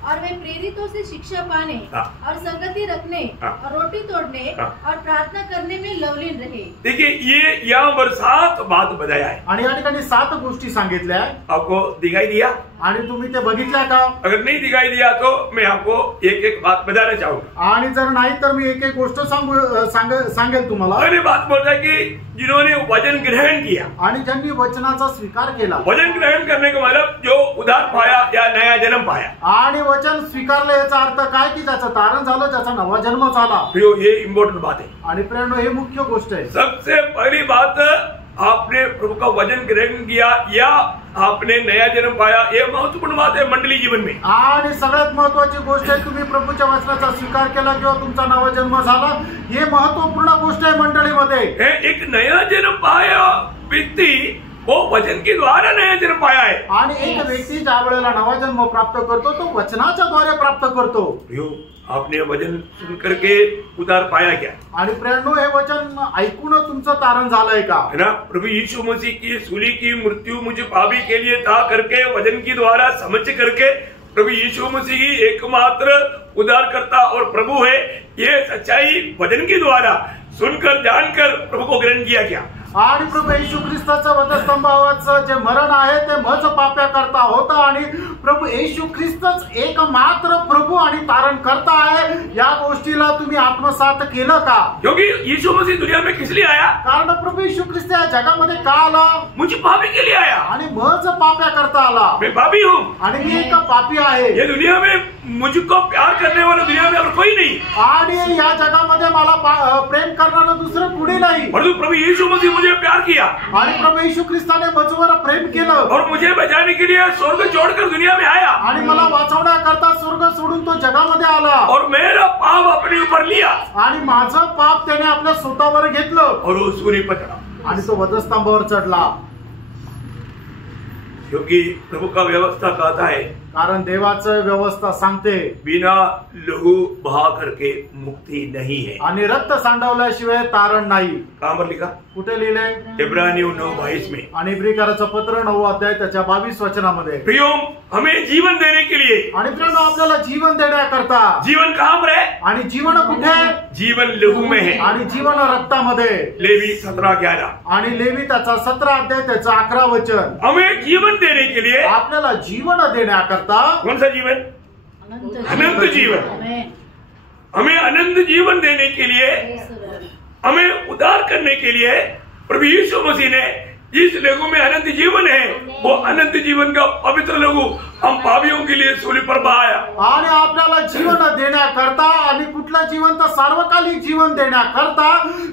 और वे प्रेरितों से शिक्षा पाने और संगति रखने और रोटी तोड़ने और प्रार्थना करने में लवलीन रहे। देखिए ये यहाँ पर 7 बात बताया है आणि या ठिकाणी 7 गोष्टी सांगितल्या आहे। आपको दिखाई दिया? आणि तुम्ही ते बघितल्या का? अगर नहीं दिखाई दिया तो मैं आपको एक एक बात बताना चाहूंगा। आणि जर नाही तर मी एक एक गोष्ट सांगेल तुम्हाला। पहली बात बोलता है कि जिन्होंने वचन ग्रहण किया आणि ज्यांनी वचनाचा स्वीकार केला। वचन ग्रहण करने का मतलब जो उद्धार पाया या नया जन्म पाया। आणि वचन स्वीकारलं याचा अर्थ काय की ज्याचं तारण झालं, ज्याचा नवा जन्म झाला। ये इम्पोर्टेंट बात है आणि प्रेरणा हे मुख्य गोष्ट आहे। सबसे पहली बात आपने प्रभु का वचन ग्रहण किया या आपने नया जन्म पाया, ये महत्वपूर्ण बात है मंडली जीवन में। आणि सगळ्यात महत्वाची गोष्ट आहे तुम्ही प्रभूच्या वचनाचा स्वीकार केला किंवा तुमचा नवा जन्म झाला, हे महत्वपूर्ण गोष्ट आहे मंडळीमध्ये। एक नया जन्म पाया व्यक्ति वो वचन के द्वारा नया जन्म पाया है। आणि एक व्यक्ती ज्या वेळेला नवा जन्म प्राप्त करतो तो वचनाच्या द्वारे प्राप्त करतो। आपने वचन सुन करके उद्धार पाया क्या? आणि प्रेरणो हे वचन ऐकून तुमचं तारण झालंय का? है ना। प्रभु यीशु मसीह की सूली की मृत्यु मुझे पापी के लिए था करके वचन की द्वारा समझ करके प्रभु यीशु मसीह ही एकमात्र उद्धारकर्ता और प्रभु है, ये सच्चाई वचन के द्वारा सुनकर जानकर प्रभु को ग्रहण किया क्या? आणि प्रभू येशू ख्रिस्ताचं वधस्तंभावाचं जे मरण आहे ते मज पाप्या करता होतं आणि प्रभू येशू ख्रिस्तच एकमात्र प्रभू आणि तारण करता आहे, या गोष्टीला तुम्ही आत्मसात केलं का? क्योंकि यीशु मसीह दुनिया में किस लिए आया? कारण प्रभू येशू ख्रिस्त या जगामध्ये का आला? मुझे पापी के लिए आया आणि मज पाप्या करता आला। मैं पापी हूँ आणि मी एक पापी आहे। ये दुनिया में मुझको प्यार करने वाला दुनिया में और कोई नहीं। आणि या जगामध्ये मला प्रेम करणारा दुसरं कुणी नाही। परंतु प्रभु यीशु मसीह मुझे प्यार किया आणि प्रभू येशू ख्रिस्ताने मजवर प्रेम केलं और मुझे बचाने के लिए स्वर्ग छोड़कर दुनिया में आया आणि मला वाचवण्याकरता स्वर्ग सोडून तो जगामध्ये आला और मेरा पाप अपने ऊपर लिया आणि माझं पाप त्याने आपल्या स्वतःवर घेतलं और वो सूली पर चढ़ा आणि तो वधस्तंभावर चढला। क्योंकि प्रभु का व्यवस्था कहता है, कारण देवाचं व्यवस्था सांगते बिना लहू बहा करके मुक्ति नहीं है आणि रक्त सांडवल्याशिवाय तारण नाही। कहाँ पर लिखा? कुठे लिहिलंय? इब्रानियों 9:22 में। आणि इब्रिकाराचं पत्र 9 अध्याय त्याच्या 22 वचनामध्ये। प्रियो, हमें जीवन देने के लिए आणि प्रियो आपल्याला जीवन देण्याकरता जीवन कहाँ पर है? आणि जीवन कुठे? जीवन लहू में है आणि जीवन रक्तामध्ये। लेवी 17:11 आणि लेवी त्याचा 17 अध्याय त्याचा 11 वचन। हमें जीवन देने के लिए, आपल्याला जीवन देण्याकरता कौन सा जीवन? अनंत जीवन। हमें अनंत जीवन देने के लिए, हमें उद्धार करने के लिए प्रभु यीशु मसीह ने जिस लघु में अनंत जीवन है, वो अनंत जीवन का पवित्र लघु हम पापियों के लिए सूली पर बहाया। आणि आपल्याला जीवन देण्याकरता आणि कुठलं जीवन तर सार्वकालिक जीवन देण्याकरता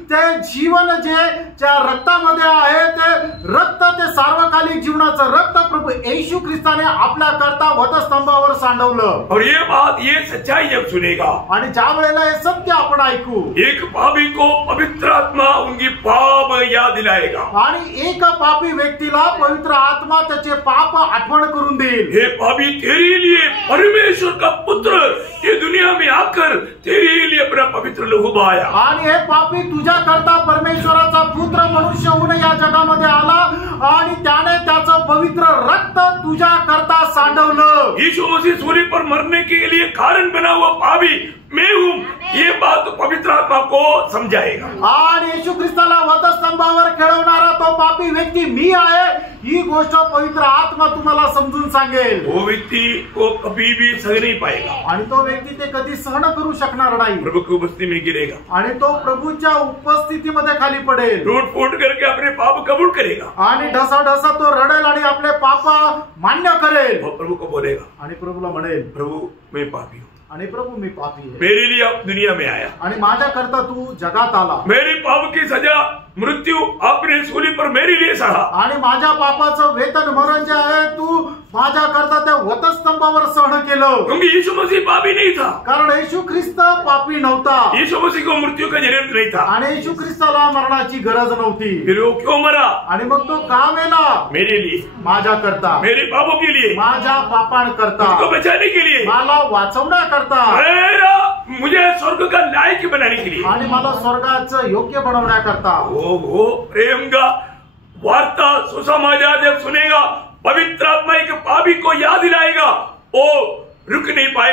ते जीवन जे ज्या रक्तामध्ये आहे ते रक्त, ते सार्वकालिक जीवनाचं रक्त प्रभू येशू ख्रिस्ताने आपल्या करता वधस्तंभावर सांडवलं। और ये बात, ये सच्चाई जब सुनेगा आणि ज्या वेळेला हे सत्य आपण ऐकू, एक पापी को पवित्र आत्मा उनकी पाप याद दिलाएगा आणि एक पापी व्यक्तीला पवित्र आत्मा त्याचे पाप आठवण करून देईल। हे पापी, तेरे लिए परमेश्वर का पुत्र ये दुनिया में आकर तेरे लिए अपना पवित्र लहू बहाया। आणि हे पापी तुझ्या करता परमेश्वराचा पुत्र मनुष्य होऊन या जगामध्ये आला आणि त्याने त्याचं पवित्र रक्त तुझ्या करता सांडवलं। यीशु मसीह सूली पर मरने के लिए कारण बना हुआ पापी मैं हूँ, ये बात तो पवित्र आत्मा को समझाएगा। आणि येशू ख्रिस्ताला वधस्तंभावर खेळवणारा तो पापी व्यक्ती मी आहे, ही गोष्ट पवित्र आत्मा तुम्हाला समजून सांगेल। वो व्यक्ति को कभी भी सह नहीं पाएगा आणि तो व्यक्ती ते कधी सहन करू शकणार नाही। प्रभु की उपस्थिति में गिरेगा आणि तो प्रभूच्या उपस्थितीमध्ये खाली पडेल, टूट फूट करके अपने पाप कबूल करेगा आणि ढसाढसा तो रडेल आणि आपले पाप मान्य करेल। और प्रभु को बोलेगा, आणि प्रभूला म्हणेल, प्रभु मैं पापी हूँ, आणि प्रभू मी पापी आहे, मेरे लिए आप दुनिया में आया, आणि माझ्या करता तू जगात आला, मेरे पाप की सजा मृत्यु आपने सूली पर मेरे लिए सहा, आणि माझ्या पापाचं वेतन मरण जे आहे तू माझ्या करता त्या वधस्तंभावर सहन केलं। क्योंकि यीशु मसीह पापी नहीं था, कारण येशू ख्रिस्त पापी नव्हता, यीशु मसीह को मृत्यु का जरूरत नहीं था, आणि येशू ख्रिस्ताला मरणाची गरज नव्हती। फिर वो क्यों मरा? आणि मग तो का मेला? मेरे लिए, माझ्या करता, मेरे पापों के लिए, माझ्या पापांकरता, उसको बचाने के लिए, मला वाचवण्याकरता, मुझे स्वर्ग का लायक बनाने के लिए, आणि मला स्वर्गाचं योग्य बनवण्याकरता। वो प्रेम का वार्ता सुसमाचार जब सुनेगा, पवित्र आत्मा एक पापी को याद दिलाएगा, वो रुक नहीं पाएगा।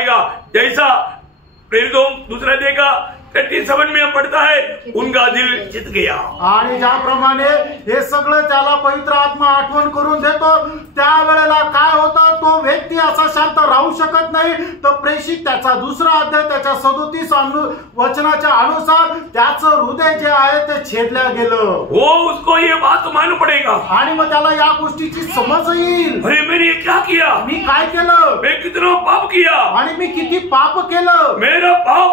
दिल चित गया। आणि ज्याप्रमाणे हे सगळं त्याला पवित्र आत्मा आठवण करून देतो, त्यावेळेला काय होतं, तो व्यक्ती असा शांत राहू शकत नाही. तर प्रेषित त्याचा 2रा अध्याय त्याच्या 37 वचनाच्या अनुसार त्याचं हृदय जे आहे ते छेदल्या गेलं. वो उसको ये बात मालूम पड़ेगा, आणि मग त्याला या गोष्टीची समज येईल, अरे मैंने ये क्या किया, मी काय केलं, मैं कितना पाप किया, आणि मी किती पाप केलं, मेरा पाप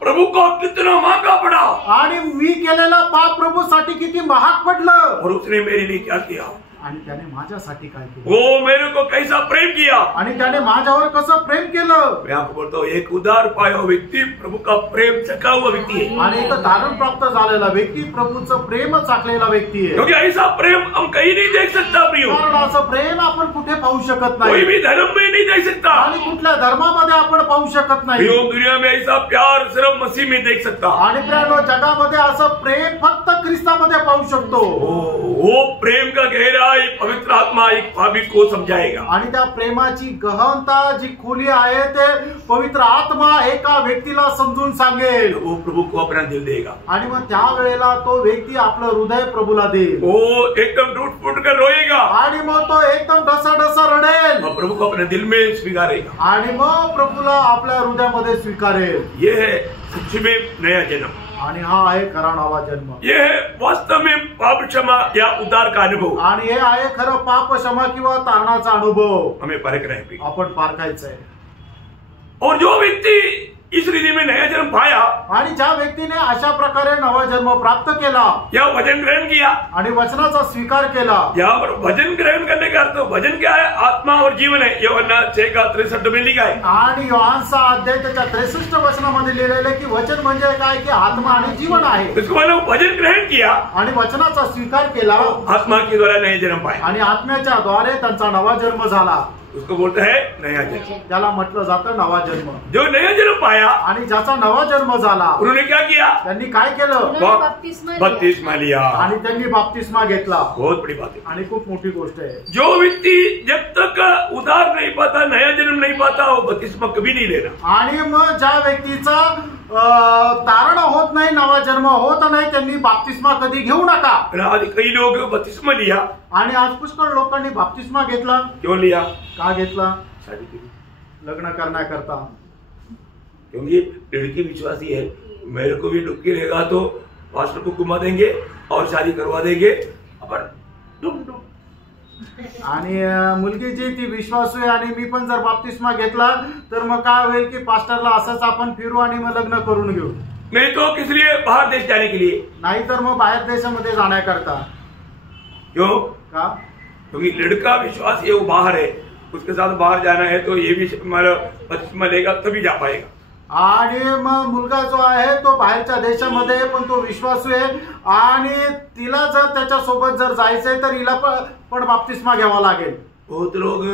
प्रभु को कितना महंगा पड़ा, आणि मी केलेला पाप प्रभूसाठी किती महाग पडलं, और उसने मेरे लिए क्या किया, आणि त्याने माझ्यासाठी काय केलं, वो मेरे को कैसा प्रेम किया, आणि त्याने माझ्यावर कसं प्रेम केलं. मैं आपको बोलता हूँ, एक उदार पाया हुआ व्यक्ती प्रभु का प्रेम चखा हुआ व्यक्ती है, आणि एक तारण प्राप्त झालेला व्यक्ती प्रभूचं प्रेम चाखलेला व्यक्ती आहे. क्योंकि ऐसा प्रेम हम कहीं नहीं देख सकता प्रियो, कारण असं प्रेम आपण कुठे पाहू शकत कोई नाही, भी धर्म में नहीं देख सकता, आणि कुठल्या धर्मामध्ये आपण पाहू शकत नाही. प्रियो दुनिया में ऐसा प्यार सिर्फ मसीह में देख सकता, आणि प्रियानो, जगामध्ये असं प्रेम फक्त ख्रिस्तामध्ये पाहू शकतो. वो प्रेम का गहराई पवित्र आत्मा एक पापी को समझाएगा, आणि त्या प्रेमाची गहनता जी खोली आहे ते पवित्र आत्मा एका व्यक्तीला समजून सांगेल. वो प्रभु को अपना दिल देगा, आणि मग त्यावेळेला तो व्यक्ती आपलं हृदय प्रभूला देईल, वो एकदम टूट फूट कर रोएगा, आणि मग तो एकदम ढसाढसा रडेल, और प्रभु को अपने दिल में स्वीकारेगा. आणि मग प्रभूला आपल्या हृदयामध्ये स्वीकारेल. ये है सच्ची में नया जन्म, आणि हा आहे खरा नवा जन्म. ये है वास्तव में पाप क्षमा या उद्धार का अनुभव. आणि हे आहे खरं पाप क्षमा किंवा तारणाचा अनुभव हमें परखना है. आपण पारखायचं आहे. और जो व्यक्ति इस रीति में नया जन्म पाया, आणि ज्या व्यक्तीने अशा प्रकारे नवा जन्म प्राप्त केला, या वचन ग्रहण किया, आणि वचनाचा स्वीकार केला. यहाँ पर वचन ग्रहण करने का अर्थ, वचन क्या है, आत्मा और जीवन है. यूहन्ना 6:63 में लिखा है. आणि योहानचा अध्याय त्याच्या 63 वचनामध्ये लिहिलेलं आहे की वचन म्हणजे काय, की आत्मा आणि जीवन आहे. इसको मतलब वचन ग्रहण किया, आणि वचनाचा स्वीकार केला, आत्मा के द्वारा नया जन्म पाया, आणि आत्म्याच्या द्वारे त्यांचा नवा जन्म झाला. उसको बोलते हैं नया जन्म. त्याला म्हटलं जातं नवा जन्म. जो नया जन्म पाया, आणि ज्याचा नवा जन्म झाला, उन्होंने क्या किया, त्यांनी काय केलं, बपतिस्मा लिया. आणि त्यांनी बाप्तिस्मा घेतला. बहुत बड़ी बात है. आणि खूप मोठी गोष्ट आहे. जो व्यक्ति जब तक उद्धार नहीं पाता, नया जन्म नहीं पाता, वो बपतिस्मा कभी नहीं लेना. आणि मग ज्या व्यक्तीचा तारण होत नाही, नवा जन्म होत नाही, त्यांनी बाप्तिस्मा कधी घेऊ नका. आज कई लोग बपतिस्मा लिया. आणि आज पुष्कळ लोकांनी बाप्तिस्मा घेतला. क्यों लिया, का घेतला, शादी के लिए, लग्न करण्याकरता. क्योंकि लड़की विश्वासी है, मेरे को भी डुबकी रहेगा तो पास्टर को घुमा देंगे और शादी करवा देंगे, अपन डुम डुम. आणि मुलगी जी ती विश्वासू आहे, आणि मी पण जर बाप्तिस्मा घेतला तर मग काय होईल की पास्टरला असंच आपण फिरू आणि मग लग्न करून घेऊ. नहीं तो किस लिए, बाहर देश जाने के लिए. नाहीतर मग बाहेर देशामध्ये जाण्याकरता. क्यों, का, क्योंकि लड़का विश्वासी है, वो बाहर है, उसके साथ बाहर जाना है तो ये भी बपतिस्मा लेगा तभी जा पाएगा. आणि मग मुलगा जो आहे तो बाहेरच्या देशामध्ये, पण तो विश्वासू आहे, आणि तिला जर त्याच्या सोबत जर जायचंय तर हिला पण बाप्तिस्मा घ्यावा लागेल. बहुत लोग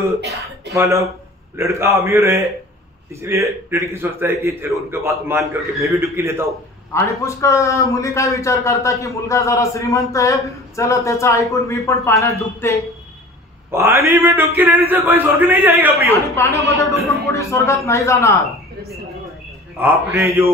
मतलब लड़का अमीर है इसलिए लड़की सोचता है कि चलो उनके बात मान करके मैं भी डुबकी लेता हूँ. आणि पुष्कळ मुली काय विचार करतात की मुलगा जरा श्रीमंत आहे, चला त्याचं ऐकून मी पण पाण्यात डुबते. पानी में डुबकी लेने से कोई स्वर्ग नहीं जाएगा प्रियो. आणि पाण्यामध्ये डुबून कोणी स्वर्गात नाही जाणार. आपने जो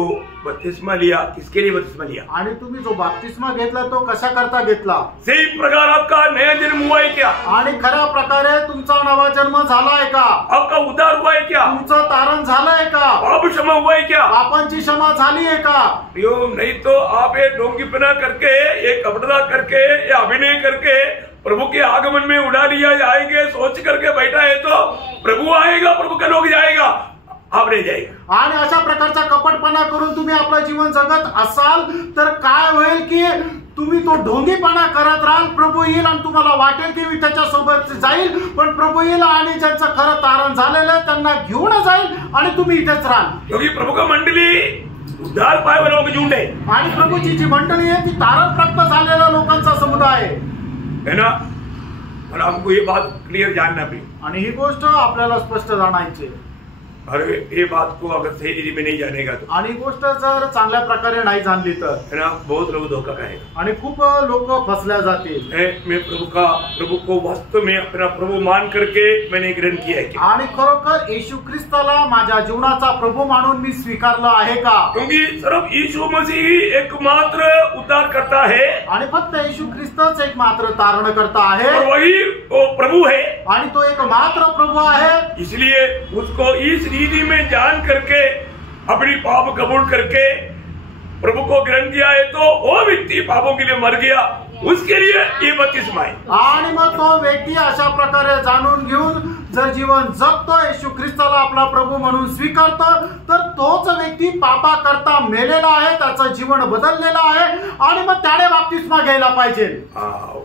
बपतिस्मा लिया, किसके लिए बपतिस्मा लिया, आणि तुम्ही जो बाप्तिस्मा घेतला तो कशा करता घेतला. सही प्रकार आपका नया जन्म हुआ है क्या, आणि खऱ्या प्रकारे तुमचा नवा जन्म झालाय का, आपका उद्धार हुआ है क्या, तुमचं तारण झालंय का, पाप क्षमा हुआ है क्या. पापांची क्षमा झाली आहे का. प्रियो, नहीं तो आप ये ढोंगीपना करके, ये कपड़ा करके, ये अभिनय करके प्रभु के आगमन में उड़ा लिया जाएंगे सोच करके बैठा है तो प्रभु आएगा, प्रभु का लोग जाएगा, आप नहीं जाएगा. आणि अशा प्रकारचा कपटपणा करून तुम्ही आपलं जीवन जगत असाल तर काय होईल की तुम्ही तो ढोंगीपणा करत राहाल. प्रभू येईल आणि तुम्हाला वाटेल की मी त्याच्या सोबत जाईल, पण प्रभू येईल आणि ज्यांचं खरं तारण झालेलं आहे त्यांना घेऊन जाईल आणि तुम्ही इथेच राहाल. क्योंकि प्रभु का मंडली उद्धार पाए वालों की झुंड है. आणि प्रभूची जी मंडळी आहे ती तारण प्राप्त झालेल्या लोकांचा समुदाय है ना. और हमको ये बात क्लियर जानना भी. आणि ही गोष्ट आपल्याला स्पष्ट जाणायची. अरे ये बात को अगर सही रीति में नहीं जानेगा तो आणि गोष्ट जर चांगल्या प्रकारे नाही जाणली तर है ना बहुत लोग धोखा खाएगा आणि खूप लोक फसल्या जातील. मैं प्रभु को वास्तव में अपना प्रभु मान करके मैंने ग्रहण किया है आणि खरोखर येशू ख्रिस्ताला माझ्या जीवनाचा प्रभू मानून मी स्वीकारलं आहे का? क्योंकि सिर्फ यीशु मसीह ही एकमात्र उद्धार करता है आणि फक्त येशू ख्रिस्तच एकमात्र तारणकर्ता आहे और वही वो प्रभु है आणि तो एकमात्र प्रभु आहे. इसलिए उसको इस रीति में जान करके अपनी पाप कबूल करके प्रभु को ग्रहण किया है तो वो व्यक्ति पापों के लिए मर गया, उसके लिए ये बपतिस्मा है. आणि मग तो व्यक्ती अशा प्रकारे जाणून घेऊन जर जीवन जगतो, येशू ख्रिस्ताला आपला प्रभू म्हणून स्वीकारतो, तर तोच व्यक्ती पापा करता मेलेला आहे, त्याचं जीवन बदललेलं आहे आणि मग त्याने बाप्तिस्मा घ्यायला पाहिजे.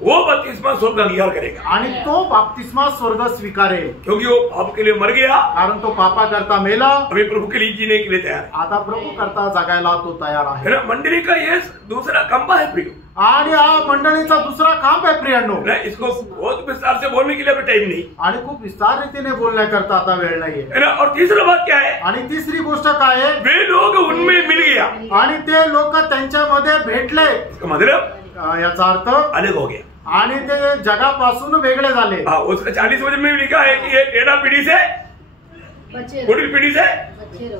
वो बपतिस्मा स्वर्ग अंगीकार करेगा आणि तो बाप्तिस्मा स्वर्ग स्वीकारेल, क्योंकि वो पाप के लिए मर गया, कारण तो पापा करता मेला, अभी प्रभु के लिए जीने के लिए तैयार है. आता प्रभु करता जगायला तो तयार आहे. मंडली का ये दूसरा खंभा है प्रिय, आणि हा मंडळीचा दुसरा खांब आहे प्रियांनो. इसको बहुत विस्तार से बोलने के लिए अभी टाइम नहीं आणि खूप विस्तार रीतीने बोलण्याकरता आता वेळ नाहीये. है ना. और तीसरा बात क्या है, आणि तिसरी गोष्ट काय आहे, वे लोग उनमें मिल गया आणि ते लोक त्यांच्यामध्ये भेटले, इसका मतलब याचा अर्थ अलग हो गया आणि ते जगापासून वेगळे झाले. उसका 40 वचन में लिखा है कि ये टेढ़ा पीढ़ी से बुरी पीढ़ी से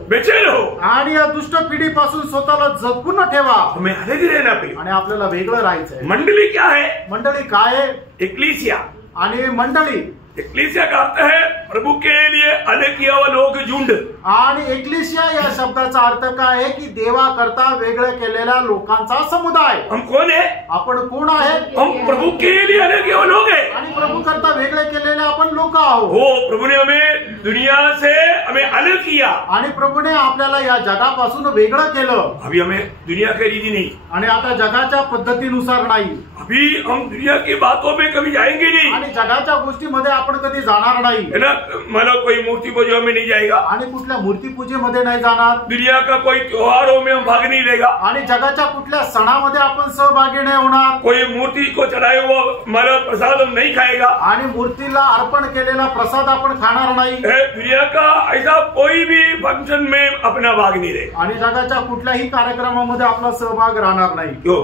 बेचे रहो आणि या दुष्ट पिढीपासून स्वतःला जपून ठेवा. हमें अलग ही रहना पड़ेगा. आणि आपल्याला वेगळं राहायचंय. मंडली क्या है, मंडळी काय आहे, एक्लीसिया. आणि मंडळी एक्लीसिया का अर्थ है प्रभु के लिए अलग किया हुआ लोग झुंड. आणि एक्लिशिया या शब्दाचा अर्थ काय आहे की देवा करता वेगळे केलेल्या लोकांचा समुदाय. हम कौन है, आपण कोण आहे, हम प्रभु के लिए अलग किया हुआ लोग है आणि प्रभु करता वेगळे केलेले आपण लोक आहोत. हो, प्रभु ने हमें दुनिया से हमें अलग किया आणि प्रभुने आपल्याला या जगापासून वेगळं केलं. अभी हमें दुनिया की रीति नहीं, आणि आता जगाच्या पद्धतीनुसार नाही. अभी हम दुनिया की बातों में कभी जाएंगे नहीं आणि जगाच्या गोष्टीमध्ये आपण कधी जाणार नाही. है ना. मतलब कोई मूर्ति पूजा में नहीं जाएगा, आणि कुठल्या मूर्ती पूजेमध्ये नाही जाणार. दुनिया का कोई त्योहारों में हम भाग नहीं लेगा, आणि जगाच्या कुठल्या सणामध्ये आपण सहभागी नाही होणार. कोई मूर्ति को चढ़ाए हुआ मतलब प्रसाद हम नहीं खाएगा, आणि मूर्तीला अर्पण केलेला प्रसाद आपण खाणार नाही. दुनिया का ऐसा कोई भी फंक्शन में अपना भाग नहीं लेगा. आणि जगाच्या कुठल्याही कार्यक्रमामध्ये आपला सहभाग राहणार नाही. क्यों,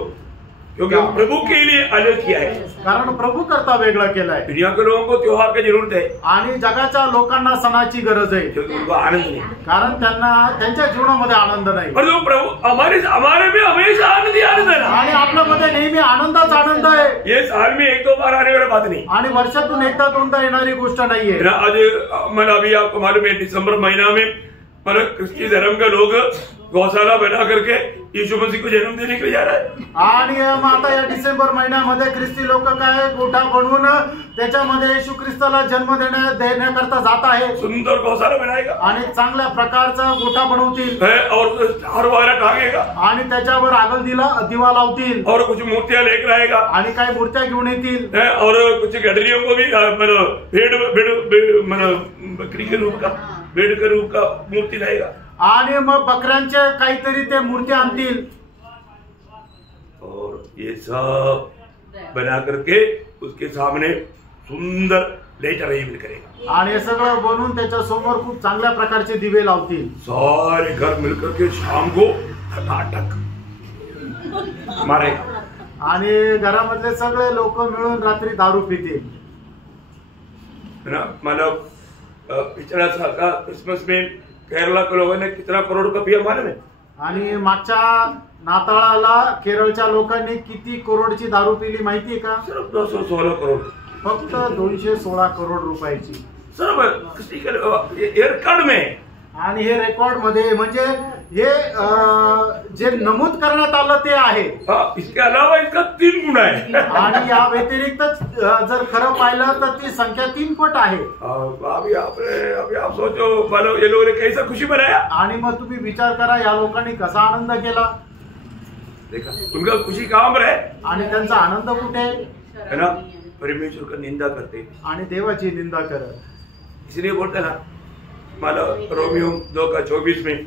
क्योंकि हम प्रभु के लिए अलग किया है. कारण प्रभु करता वेगळं केलंय. दुनिया के लोगों को त्योहार की जरूरत है, आणि जगाच्या लोकांना सणाची गरज आहे, क्योंकि उनको आनंद नहीं. कारण त्यांना त्यांच्या जीवनामध्ये आनंद नाही. परंतु प्रभु हमारे में हमेशा आनंद ही आनंद है. आणि आपल्यामध्ये नेहमी आनंदच आनंद आहे. ये साल में 1-2 बार आने वाली बात नहीं. आणि वर्षातून एकदा दोनदा येणारी गोष्ट नाहीये. आज मतलब अभी आपको मालूम है दिसंबर महीना में मतलब क्रिस्ती धर्म के लोग गौशाला बना करके यीशु मसीह को जन्म देने के लिए जा रहा है. आणि मग आता या डिसेंबर महिन्यामध्ये ख्रिस्ती लोक काय गोठा बनवून त्याच्यामध्ये येशू ख्रिस्ताला जन्म देण्याकरता जात आहे. सुंदर गौशाला बनाएगा आणि चांगल्या प्रकारचा गोठा बनवतील और स्टार वगैरह टांगेगा आणि त्याच्यावर आगल दिवा लावतील और कुछ मूर्तियां लेकर आएगा आणि काही मूर्त्या घेऊन येतील और कुछ गडरियों को भी मतलब भेड़ मतलब बकरी के रूप का भेड़ के रूप का मूर्ति लाएगा. आणि मग बकऱ्यांचे काहीतरी ते मूर्ती आणतील और ये सब बना करके उसके सामने सुंदर लाइट अरेंजमेंट करेगा. आणि हे सगळं बनवून त्याच्या समोर खूप चांगल्या प्रकारचे दिवे लावतील. सारे घर मिलकर के शाम को ठकाठक मारेगा. आणि घरामधले सगळे लोक मिळून रात्री दारू पितील. मतलब पिछला साल का क्रिसमस में केरला के लोगों ने कितना करोड़ का पिया मालूम है. आणि मागच्या नाताळाला केरळच्या लोकांनी किती करोडची दारू पिली माहितीये का? सिर्फ 216 करोड़. फक्त 216 करोड रुपयाची. सर्व रेकॉर्ड में. आणि हे रेकॉर्ड मध्ये म्हणजे हे जे नमूद करण्यात आलं ते आहे. इसके अलावा इसका 3 गुना है. आणि या व्यतिरिक्त जर खरं पाहिलं तर ती संख्या 3 पट आहे. अभी आप सोचो मानो ये लोगों ने कैसा खुशी बनाया. आणि मग तुम्ही विचार करा या लोकांनी कसा आनंद केला. देखा उनका खुशी कहाँ पर है. आणि त्यांचा आनंद कुठे है ना. परमेश्वर का निंदा करते आणि देवाची निंदा करत. इसलिए बोलते ना मानो रोमियो 2:24 में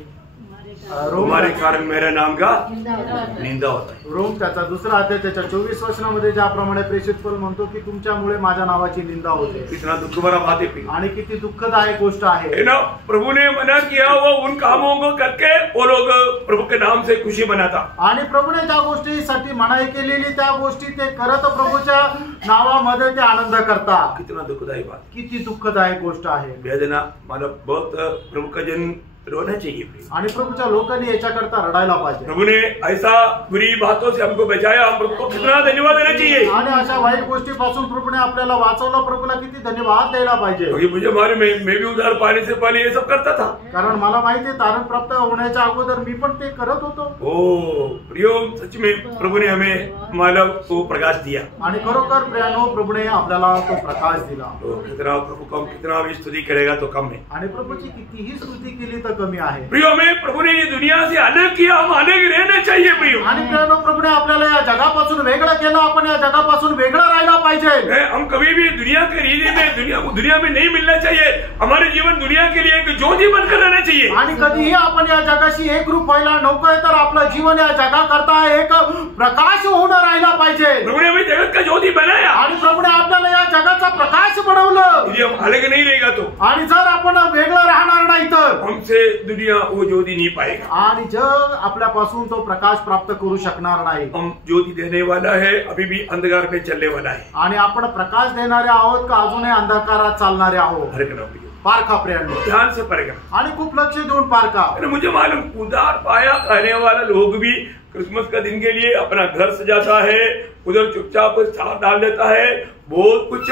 तुम्हारे कारण मेरा नाम का निंदा होता है। रोम त्याचा 2 अध्याय त्याच्या 24 वचनामध्ये ज्याप्रमाणे प्रेषित पौल म्हणतो की तुमच्यामुळे माझ्या नावाची निंदा होते। कितना दुख भरा बात है प्रिय। आणि किती दुःखदायक गोष्ट आहे ना, प्रभु ने मना किया वो उन कामों को करके वो लोग प्रभु के नाम से खुशी मनाता। आणि प्रभूने ज्या गोष्टीसाठी मनाई केलेली त्या गोष्टी ते करत प्रभूच्या नावामध्ये ते आनंद करतात। कितना दुखदायी बात, किती दुःखदायक गोष्ट आहे। वेदना मतलब बहुत प्रभु का जन रोना चाहिए आणि प्रभूच्या लोकांनी याच्याकरता रडायला पाहिजे। प्रभु ने ऐसा बुरी बातों से हमको बचाया, हम प्रभु को कितना धन्यवाद देना चाहिए। आणि अशा वाईट गोष्टीपासून प्रभूने आपल्याला वाचवलं, प्रभूला किती धन्यवाद द्यायला पाहिजे। क्योंकि मुझे मालूम है मैं भी उधार पाने से पहले ये सब करता था। कारण मला माहिती आहे तारण प्राप्त होण्याच्या अगोदर मी पण ते करत होतो। ओ प्रियो, सच में प्रभु ने हमें मानव को प्रकाश दिया। आणि खरोखर प्रियानो, प्रभूने आपल्याला तो प्रकाश दिला। तो कितना प्रभु को कितना भी स्तुति करेगा तो कम है। आणि प्रभूची कितीही स्तुती केली तर कमी आहे। प्रियो, हमें प्रभु ने ये दुनिया से अलग किया, हम अलग रहना चाहिए प्रियो। आणि प्रियानो, प्रभूने आपल्याला या जगापासून वेगळं केलं, आपण या जगापासून वेगळं राहायला पाहिजे। हम कभी भी दुनिया के रीति में दुनिया में नहीं मिलना चाहिए। हमारे जीवन दुनिया के लिए एक ज्योति बनकर रहना चाहिए। आणि कधीही आपण या जगाशी एकरूप व्हायला नकोय, तर आपलं जीवन या जगाकरता एक प्रकाश होऊन राहायला पाहिजे। प्रभु ने हमें जगत का ज्योति बनाया आणि प्रभूने आपल्याला या जगाचा प्रकाश बनवलं। यदि हम अलग नहीं रहेगा तो, आणि जर आपण वेगळं राहणार नाही तर हमसे दुनिया वो ज्योति नहीं पाएगा। आणि जग आपल्यापासून तो प्रकाश प्राप्त करू शकणार नाही। हम ज्योति देने वाला है, अभी भी अंधकार में चलने वाला है। आणि आपण प्रकाश देणारे आहोत का अजूनही अंधकारात चालणारे आहोत? पारखा प्रियांनो, ध्यान से पड़ेगा आणि खूप लक्ष देऊन पारखा। मुझे मालूम, उधार पाया कहने वाला लोग भी क्रिसमस का दिन के लिए अपना घर सजाता है, उधर चुपचाप स्टार डाल देता है, बहुत कुछ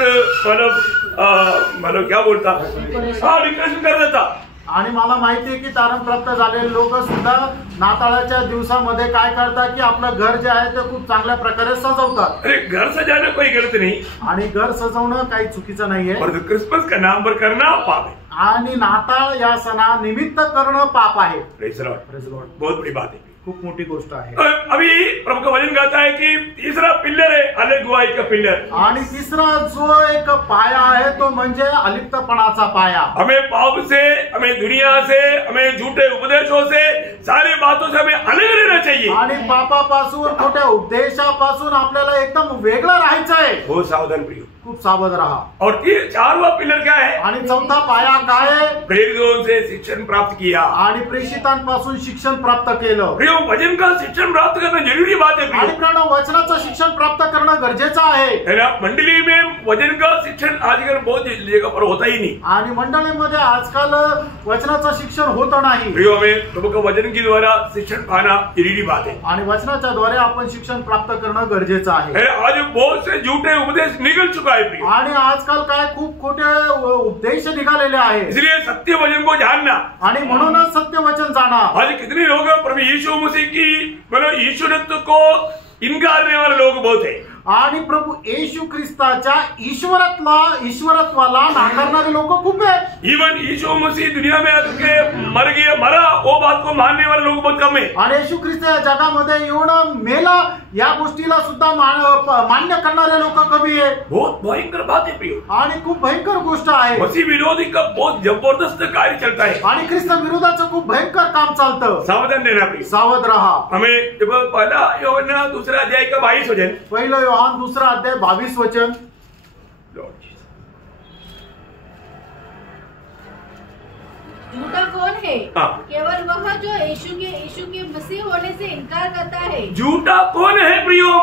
मतलब क्या बोलता, डेकोरेशन कर देता। आणि मला माहिती आहे की तारण प्राप्त झालेले लोक सुद्धा नाताळाच्या दिवसामध्ये काय करतात की आपलं घर जे आहे ते खूप चांगल्या प्रकारे सजवतात। अरे, घर सजाना कोई गलत नहीं, आणि घर सजवणं काही चुकीचं नाहीये, पर क्रिसमस का नाम पर करना पाप है। आणि नाताळ या सणा निमित्त करणं पाप आहे। प्रेज द लॉर्ड, बहुत बड़ी बात है, खूप मोठी गोष्ट आहे। अभी प्रभु का वचन कहता है कि तीसरा पिल्लर है अलग गुआई का पिल्लर। आणि तिसरा जो एक पाया आहे तो म्हणजे अलिप्तपणाचा पाया। हमें पाप से, हमें दुनिया से, हमें झूठे उपदेशों से, सारी बातों से हमें अलग रहना चाहिए। आणि पापापासून, खोट्या उपदेशापासून आपल्याला एकदम वेगळं राहायचंय। बहुत सावधान प्रियो, खूप सावध रहा। और 4वां पिलर क्या है? आणि 4था पाया काय आहे? प्रेरितों से शिक्षण प्राप्त किया। आणि प्रेषितांपासून शिक्षण प्राप्त केलं। प्रियो, वचन का शिक्षण प्राप्त करना जरूरी बात है प्रियो। आणि प्रियो, वचनाचं शिक्षण प्राप्त करणं गरजेचं आहे ना। मंडली में वचन का शिक्षण आजकल बहुत जगह पर होता ही नहीं। आणि मंडळीमध्ये आजकाल वचनाचं शिक्षण होत नाही। प्रियो, हमें प्रभु का वचन के द्वारा शिक्षण पाना जरूरी बात है। आणि वचनाच्या द्वारे आपण शिक्षण प्राप्त करणं गरजेचं आहे। आज बहुत से झूठे उपदेश निकल चुका है प्रियो। आणि आजकाल काय खूप खोटे उपदेश निघालेले आहेत, इसलिए सत्य वचन को जानना। आणि म्हणूनच सत्य वचन जाणा। आज कितने लोग प्रभु यीशु मसीह की मतलब ईश्वरत्व को इनकार करने वाले लोग बहुत है। आणि प्रभु येशू ख्रिस्ताच्या ईश्वरत्वाला नाकारणारे लोक खूप आहेत। इवन यीशु मसीह दुनिया में आके मरा वो बात को मानने वाले लोग बहुत कम है। आणि येशू ख्रिस्त या जगामध्ये येऊन मेला या गोष्टीला सुद्धा मान्य करणारे लोक कमी आहे। बहुत भयंकर बात है प्रियो, आणि खूप भयंकर गोष्ट आहे। मसीह विरोधी का बहुत जबरदस्त कार्य चलता है। आणि ख्रिस्त विरोधाचं खूप भयंकर काम चालतं। सावधान रहना प्रियो, सावध रहा। हमें जब पहला यूहन्ना 2 अध्याय का 22 वचन, पहिलं योहान 2 अध्याय 22 वचन, झूठा कौन है? हाँ। केवल वह जो यीशु के मसीह होने से इनकार करता है। झूठा कौन है प्रियो?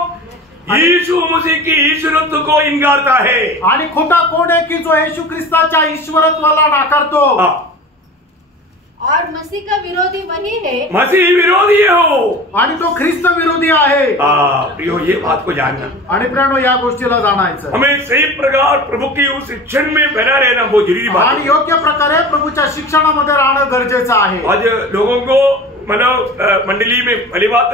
यीशु मसीह की ईश्वरत्व को इनकारता है। आणि खोटा कोण आहे की जो येशू ख्रिस्ताच्या ईश्वरत्वाला नाकारतो। और मसीह का विरोधी वही है। मसीह विरोधी हो आणि तो ख्रिस्त विरोधी आहे। प्रियो, ये बात को जानना। आणि प्रियानो, या गोष्टीला जाणायचं, हमें सही प्रकार प्रभु की उस शिक्षण में बना रहना बहुत जरूरी बात है। आणि योग्य प्रकारे प्रभूच्या शिक्षणामध्ये राहणं गरजेचं आहे। आज लोगों को मतलब मंडली में भली बात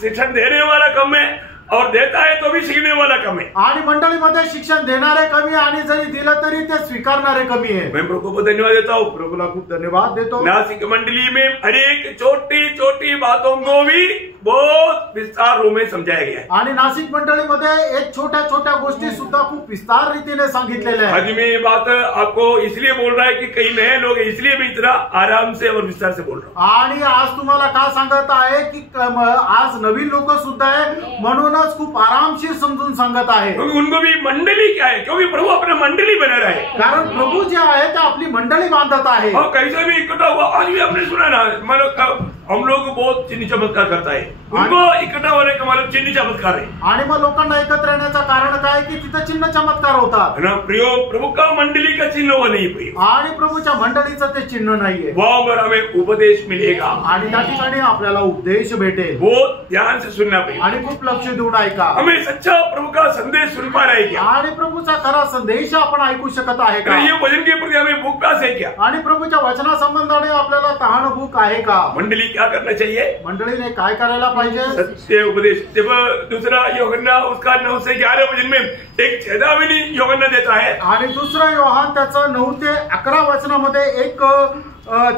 शिक्षण देने वाला कम है, और देता है तो भी सीखने वाला कम है। आणि मंडळीमध्ये शिक्षण देणारे कमी आणि जरी दिलं तरी ते स्वीकारणारे कमी आहे। मैं प्रभु को धन्यवाद देता हूँ, प्रभुला खूप धन्यवाद देतो। नासिक मंडली में हर एक छोटी छोटी बातों को भी बहुत विस्तार रूप में समझाया गया है। आणि नाशिक मंडळीमध्ये एक छोट्या छोट्या गोष्टी सुद्धा खूप विस्तार रीतीने सांगितलेल्या आज आहेत। मैं ये बात आपको इसलिए बोल रहा है कि कई नए लोग हैं, इसलिए मैं इतना आराम से और विस्तार से बोल रहा हूँ। आणि आज तुम्हाला का सांगत आहे की आज नवीन लोक सुद्धा आहे म्हणूनच खूप आरामशीर समजून सांगत आहे, क्योंकि उनको भी मंडली क्या है, क्योंकि प्रभु अपना मंडली बना रहा है। कारण प्रभु जे आहे ते आपली मंडळी बांधत आहे। और कैसे भी इकट्ठा हुआ, आज भी आपने सुना ना, मतलब हम लोग बहुत चिन्ह चमत्कार करता है, उनको इकट्ठा होने का मतलब चिन्ह चमत्कार है। आणि मग लोकांना एकत्र येण्याचं कारण काय की तिथं चिन्ह चमत्कार होतात, है ना प्रियो, प्रभु का मंडली का चिन्ह वो नहीं प्रियो, आणि प्रभूच्या मंडळीचं ते चिन्ह नाहीये। वहां पर हमें उपदेश मिलेगा आणि त्या ठिकाणी आपल्याला उपदेश भेटेल, बहुत ध्यान से सुनना पड़ेगा, आणि खूप लक्ष देऊन ऐका। हमें सच्चा प्रभु का संदेश सुन पा रहे क्या, आणि प्रभूचा खरा संदेश आपण ऐकू शकत आहे का, ये वचन के प्रति हमें भूख प्यास है क्या, आणि प्रभूच्या वचना संबंधाने आपल्याला तहान भूक आहे का। मंडली क्या करना चाहिए, मंडळीने काय करायला पाहिजे, सत्य उपदेश। जब दूसरा यूहन्ना उसका 9 से 11 वचन में एक चेतावनी यूहन्ना देता है, आणि दुसरा योहान त्याचं 9 ते 11 वचनामध्ये एक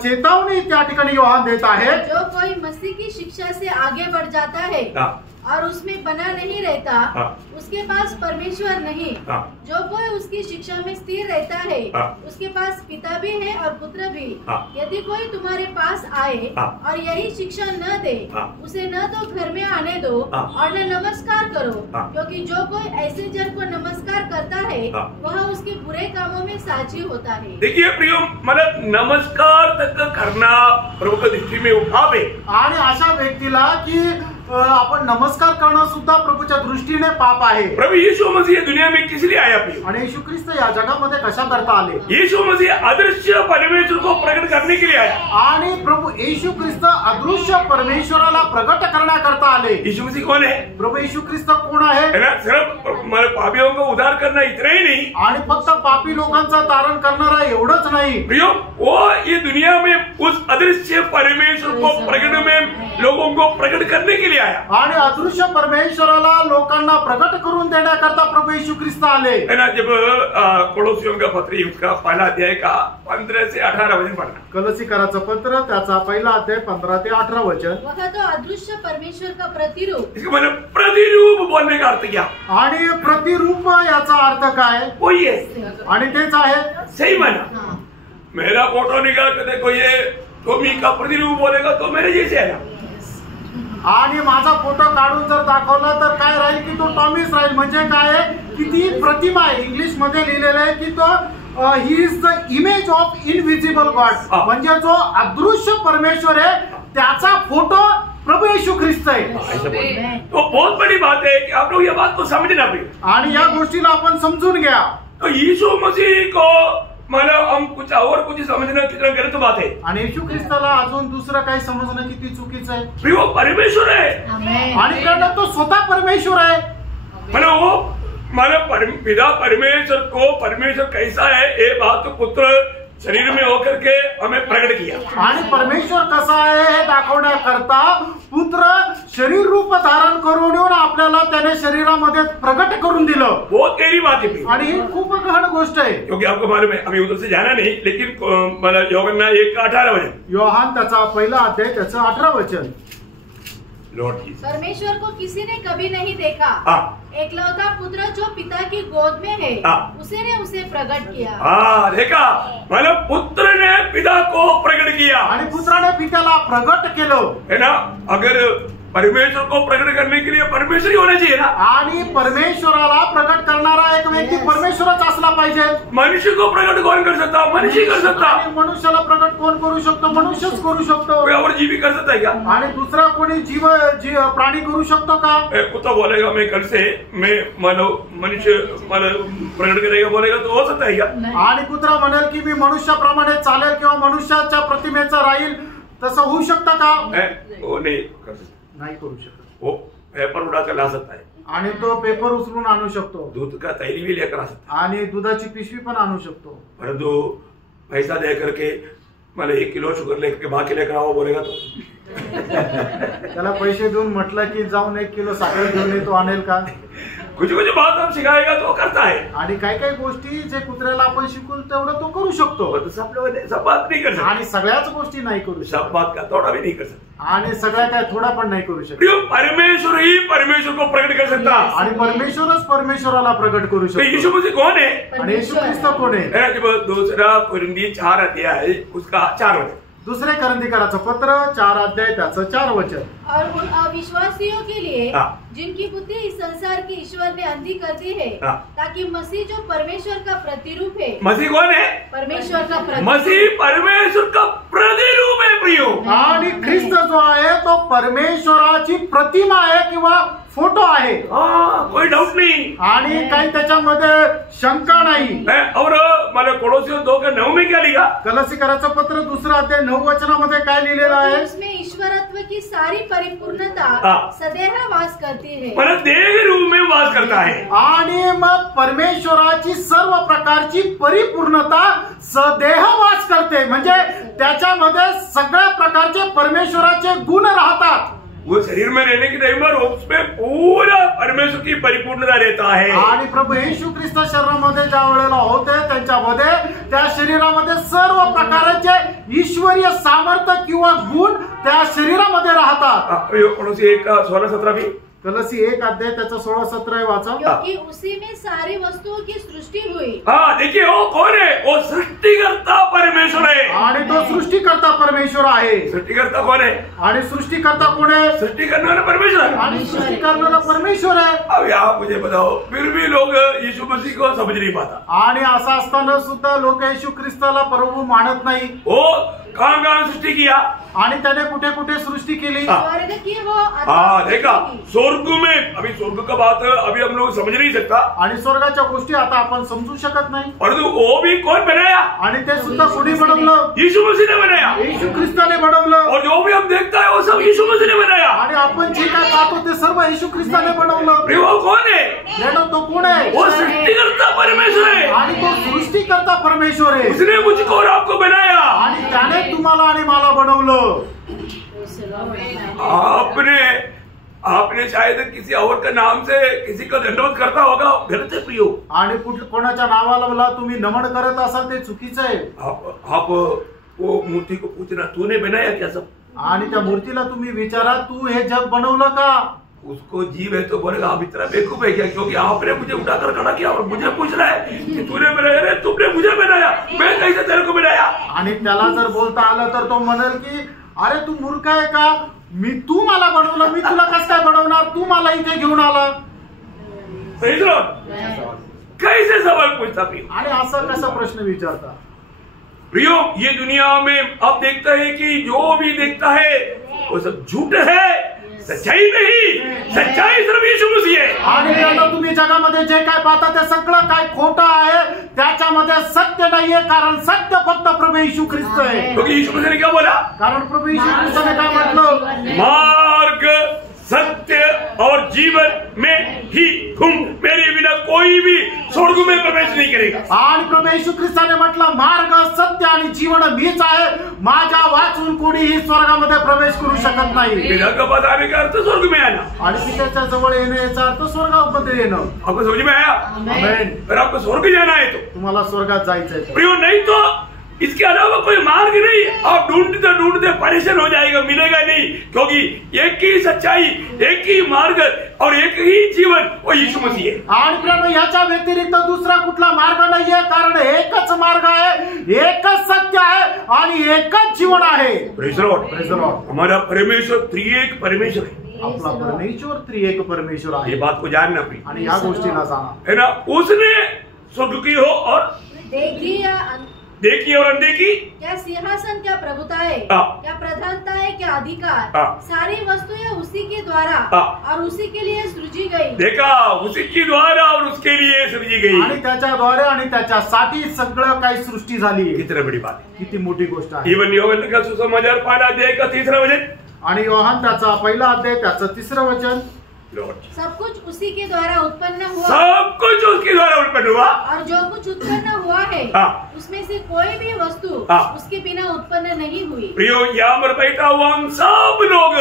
चेतावनी त्या ठिकाणी योहान देत आहे। जो कोई मसीह की शिक्षा से आगे बढ़ जाता है और उसमें बना नहीं रहता, उसके पास परमेश्वर नहीं। जो कोई उसकी शिक्षा में स्थिर रहता है, उसके पास पिता भी है और पुत्र भी। यदि कोई तुम्हारे पास आए और यही शिक्षा न दे, उसे न तो घर में आने दो और न नमस्कार करो, क्योंकि जो कोई ऐसे जन को नमस्कार करता है वह उसके बुरे कामों में साझी होता है। देखिए प्रियो, मतलब नमस्कार तक करना प्रभु की दृष्टि में पाप है। आणि अशा व्यक्तीला की आपण नमस्कार करणं सुद्धा प्रभूच्या दृष्टीने पाप आहे। प्रभु यीशु मसीह दुनिया में किस लिए आया प्रियो, आणि येशू ख्रिस्त या जगामध्ये कशा करता आले, यीशु मसीह अदृश्य परमेश्वर को प्रकट करने के लिए आया। आणि प्रभू येशू ख्रिस्त अदृश्य परमेश्वराला प्रगट करण्याकरता आले। यीशु मसीह कौन है, प्रभू येशू ख्रिस्त कोण आहे, है ना, सिर्फ हमारे पापियों को उद्धार करना इतना ही नहीं, आणि फक्त पापी लोकांचा तारण करणारा एवढंच नाही प्रियो, वो ये दुनिया में उस अदृश्य परमेश्वर को प्रकट में लोगों को प्रकट करने के लिए आया। आणि अदृश्य परमेश्वराला लोकांना प्रगट करून देण्याकरता प्रभू येशू ख्रिस्त आले। है ना, जब कोलोसियों का पत्र उसका पहला अध्याय का 15 से 18 वचन पढ़ना, कलसीकराचं पत्र त्याचा पहिला अध्याय 15 ते 18 वचन। वह तो अदृश्य परमेश्वर का प्रतिरूप, इसका मतलब प्रतिरूप बोलने का अर्थ क्या, आणि प्रतिरूप याचा अर्थ काय, वही है, आणि तेच आहे। सही माना, मेरा फोटो निकाल के देखो, ये टॉमी का प्रतिरूप बोलेगा तो मेरे जैसे है ना, आणि माझा फोटो काढून जर दाखवला तर काय राहील की तो टॉमीच राहील। म्हणजे काय की ती प्रतिमा आहे, इंग्लिश मध्ये लिहिलेलं आहे की तो he is the image of invisible God, म्हणजे जो अदृश्य परमेश्वर आहे त्याचा फोटो प्रभू येशू ख्रिस्त आहे। तो बहुत बड़ी बात है कि आप लोग ये बात को समझना भी, आणि या गोष्टीला आपण समजून घ्या। तो यीशु मसीह को मतलब हम कुछ और कुछ समझना कितना गलत बात है, आणि येशू ख्रिस्ताला अजून दुसरं काही समजणं किती चुकीचं आहे। वो परमेश्वर है, आणि कारण तो स्वतः परमेश्वर आहे, मतलब वो मतलब पिता परमेश्वर को परमेश्वर कैसा है ये बात तो पुत्र शरीर में होकर के हमें प्रकट किया। आणि परमेश्वर कसा आहे हे दाखवण्याकरता पुत्र शरीर रूप धारण करून येऊन आपल्याला त्याने शरीरामध्ये प्रगट करून दिलं। बहुत गहरी बात है आणि ही खूप गहन गोष्ट आहे, क्योंकि आपको मालूम है, अभी उधर से जाना नहीं, लेकिन मतलब यूहन्ना 1:18 वचन, योहान त्याचा पहिला अध्याय त्याचं 18 वचन। लॉर्ड जीसस, परमेश्वर को किसी ने कभी नहीं देखा, एकलौता पुत्र जो पिता की गोद में है, उसी ने उसे प्रकट किया। देखा, मतलब पुत्र ने पिता को प्रकट किया, आणि पुत्राने पित्याला प्रगट केलं, है ना। अगर परमेश्वर को प्रकट करने के लिए परमेश्वर ही होना चाहिए ना, आणि परमेश्वराला प्रगट करणारा एक व्यक्ती परमेश्वरच असला पाहिजे। मनुष्य को प्रकट कौन कर सकता, मनुष्य कर सकता, आणि मनुष्याला प्रगट कोण करू शकतो, मनुष्यच करू शकतो। कोई और जीव कर सकता है क्या, आणि दुसरा कोणी जीव प्राणी करू शकतो का। कुत्ता बोलेगा मैं कल से मैं मानो मनुष्य प्रकट करेगा बोलेगा तो हो सकता है क्या, आणि कुत्रा म्हणेल की मी मनुष्याप्रमाणे चालेल किंवा मनुष्याच्या प्रतिमेचा राहील, तसं होऊ शकतं का, वो नहीं कर सकता, नाही करू शकत। वो पेपर उड़ा कर ला सकता है, आणि तो पेपर उचलून आणू शकतो, दूध का थैली भी लेकर आ सकता आणि दुधाची पिशवी पण आणू शकतो, परंतु पैसा दे करके मला 1 किलो शुगर लेके बाकी लेकर आओ बोलेगा तो त्याला पैसे देऊन म्हटलं की जाऊन 1 किलो साखर घेऊन येतो, आणेल का? कुछ कुछ बात हम सिखाएगा तो करता है, आणि काही काही गोष्टी जे कुत्र्याला आपण शिकवू तेवढं तो करू शकतो, सब बात नहीं कर सकते, आणि सगळ्याच गोष्टी नाही करू सब शकत, बात का थोड़ा भी नहीं कर सकते। आणि सगळ्या काय थोडा पण नाही करू शकत। परमेश्वर ही परमेश्वर को प्रकट कर सकता, आणि परमेश्वरच परमेश्वराला प्रकट करू तो शकतो। यीशु मसीह कौन है? आणि येशू ख्रिस्त कोण आहे? जब 2 कोरिन्थी 4 अध्याय उसका 4 वचन, 2 करंथीकराचं पत्र 4 अध्याय त्याचं 4 वचन। और उन अविश्वासियों के लिए हाँ। जिनकी बुद्धि इस संसार के ईश्वर ने अंधी कर दी है, हाँ। ताकि मसीह जो परमेश्वर का प्रतिरूप है, मसीह कौन है? परमेश्वर का प्रतिरूप, मसीह परमेश्वर का प्रतिरूप है प्रियो, आणि ख्रिस्त जो आहे तो परमेश्वराची प्रतिमा आहे किंवा फोटो आहे, कोई डाउट नहीं, आणि काही त्याच्यामध्ये शंका नाही। और मला कोलोसियों 2:9 में क्या लिखा? कलसीकराचं पत्र 2 अध्याय 9 वचनामध्ये काय लिहिलेलं आहे? उसमें ईश्वरत्व की सारी परिपूर्णता हाँ। सदैव वास करती है, मतलब देह रूप में वास करता है, आणि मग परमेश्वराची सर्व प्रकारची परिपूर्णता सदेह वास करते, म्हणजे त्याच्यामध्ये सगळ्या प्रकारचे परमेश्वराचे गुण राहतात। वो शरीर में रहने के टाइम पर उसमें पूरा परमेश्वर की परिपूर्णता रहता है, आणि प्रभू येशू ख्रिस्त शरीरामध्ये ज्या वेळेला होते त्यांच्यामध्ये त्या शरीरामध्ये सर्व प्रकारचे ईश्वरीय सामर्थ्य किंवा गुण त्या शरीरामध्ये राहतात। कोलोसी 1:16-17 भी कलसी 1 अध्याय त्याचा 16-17 वाचा। क्योंकि उसी में सारी वस्तुओं की सृष्टि हुई। हाँ, देखिए वो कौन है? वो सृष्टिकर्ता परमेश्वर है, आणि तो सृष्टिकर्ता परमेश्वर आहे। सृष्टिकर्ता कौन है? आणि सृष्टिकर्ता कोण आहे? सृष्टि करने वाला परमेश्वर है। आणि सृष्टि करणारा परमेश्वर आहे। अब यहाँ मुझे बताओ, फिर भी लोग यीशु मसीह को समझ नहीं पाता, आणि असं असताना सुद्धा लोक येशू ख्रिस्ताला प्रभू मानत नाही। वो कहाँ सृष्टि किया, आणि त्याने कुठे कुठे सृष्टि केली? स्वर्ग की वो हाँ देखा, स्वर्ग में, अभी स्वर्ग का बात अभी हम लोग समझ नहीं सकता, आणि स्वर्गाच्या गोष्टी आता आपण समजू शकत नाही। परंतु वो भी कौन बनाया? आणि ते सुद्धा कोणी बनवलं? यीशु मसीह ने बनाया, येशू ख्रिस्ताने बनवलं। और जो भी हम देखता है वो सब यीशु मसीह ने बनाया, आणि आपण जे काय पाहतो ते सर्व येशू ख्रिस्ताने बनवलं। वो कौन है? लेनो तो कोण आहे? वो सृष्टिकर्ता परमेश्वर है, आणि तो सृष्टिकर्ता परमेश्वर आहे। उसने मुझको और आपको बनाया, आणि त्याने तुम्हाला आणि मला बनवलं। आपने शायद किसी और के नाम से किसी का दंडवत करता होगा, गलत है प्रियो। आणि कोणाच्या नावाला तुम्ही नमन करत असाल ते चुकीचं आहे। आप वो मूर्ति को पूछना, तूने बनाया क्या सब? आणि त्या मूर्तीला तुम्ही विचारा, तू हे जग बनवलं का? उसको जीव है तो बोलेगा आप इतना बेवकूफ है क्या, क्योंकि आपने मुझे उठाकर खड़ा किया और मुझे पूछ रहा है कि तूने बनाया? अरे तुमने मुझे बनाया, मैं कैसे तेरे को बनाया? आणि त्याला जर बोलता आलं तर तो म्हणेल की अरे तू मूर्ख आहे का, तू मला बनवलं, मी तुला कसं काय बनवणार, तू मला इथे घेऊन आला। कैसे सवाल पूछता प्रियो? आणि असं कसा प्रश्न विचारता? प्रियो, ये दुनिया में अब देखता है कि जो भी देखता है वो सब झूठ है, सच्चाई नहीं, सच्चाई सिर्फ यीशु मसीह है। आणि आता तुम्ही जगामध्ये जे काय पाहता ते सगळं काय खोटं आहे, त्याच्यामध्ये सत्य नाहीये, कारण सत्य फक्त प्रभू येशू ख्रिस्त आहे। क्योंकि यीशु मसीह ने क्या बोला? कारण प्रभू येशू ख्रिस्ताने काय म्हटलं? मार्ग, सत्य और जीवन में ही तुम, मेरे बिना कोई भी स्वर्ग में प्रवेश नहीं करेगा। आणि प्रभू येशू ख्रिस्ताने म्हटलं मार्ग, सत्य आणि जीवन मीच आहे, माझ्या वाचून कोणीही स्वर्गामध्ये प्रवेश करू शकत नाही। पिता के पास आने का अर्थ स्वर्ग में आना, आणि पित्याच्या जवळ येणे याचा अर्थ स्वर्गामध्ये येणं। आपको समझ में आया? आमेन। अगर आपको स्वर्ग जाना है तो तुम्हाला स्वर्गात जायचंय, प्रियो, नहीं तो इसके अलावा कोई मार्ग नहीं। आप ढूंढते ढूंढते परेशान हो जाएगा, मिलेगा नहीं, क्योंकि एक ही सच्चाई, एक ही मार्ग और एक ही जीवन वो यीशु मसीह है। आणि प्रिय, याच्या व्यतिरिक्त दुसरा कुठला मार्ग नाहीये, कारण एकच मार्ग आहे, एकच सत्य आहे आणि एकच जीवन आहे। Praise the Lord, praise the Lord. हमारा परमेश्वर त्रिएक परमेश्वर है, आपला परमेश्वर त्रिएक परमेश्वर आहे। ये बात को जानना प्रिय, आणि या गोष्टीला जाणा है ना। उसने स्वर्ग की हो और देखी और अनदेखी, क्या सिंहासन, क्या प्रभुताएं, क्या प्रधानताएं, क्या अधिकार, सारी वस्तुएं उसी के द्वारा और उसी के लिए सृजी गई। देखा, उसी के द्वारा और उसके लिए सृजी गई, आणि त्याच्याद्वारे आणि त्याच्यासाठी सगळं काही सृष्टी झाली। कितनी बड़ी बात है, किती मोठी गोष्ट आहे। इवन योहन का सुसमाचार 5 अध्याय का 3रा वचन, आणि योहान त्याचा 1 अध्याय त्याचं 3रं वचन, सब कुछ उसी के द्वारा उत्पन्न हुआ, सब कुछ उसके द्वारा उत्पन्न हुआ, और जो कुछ उत्पन्न हुआ है उसमें से कोई भी वस्तु उसके बिना उत्पन्न नहीं हुई। प्रियो, यहाँ पर बैठा हुआ हम सब लोग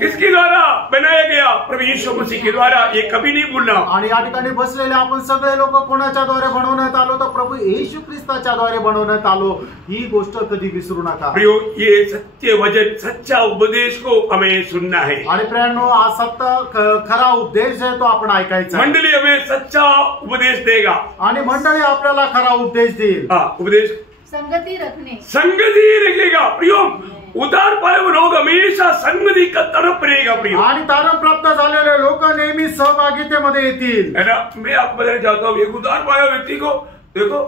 किसके द्वारा बनाया गया? प्रभु यीशु मसीह के द्वारा। ये कभी नहीं भूलना। आणि या ठिकाणी बसलेले आपण सगळे लोक कोणाच्या द्वारे बनवण्यात आलो? तर प्रभू येशू ख्रिस्ताच्या द्वारे बनवण्यात आलो। ही गोष्ट कधी विसरू नका। प्रियो, ये सत्य वचन, सच्चा उपदेश को हमें सुनना है। आणि प्रियांनो, हा सत्य खरा उपदेश आहे तो आपण ऐकायचा। मंडली हमें सच्चा उपदेश देगा आणि मंडळी आपल्याला खरा उपदेश देईल। उपदेश संगति रखेगा। प्रियो, उदार पाए हुए लोग हमेशा संगति का तरफ रहेगा। प्रियो, आणि तारण प्राप्त झालेले लोक नेहमी सहभागितेमध्ये येतील। है ना? मैं आपको बताना चाहता हूँ, एक उदार पाया व्यक्ति को देखो,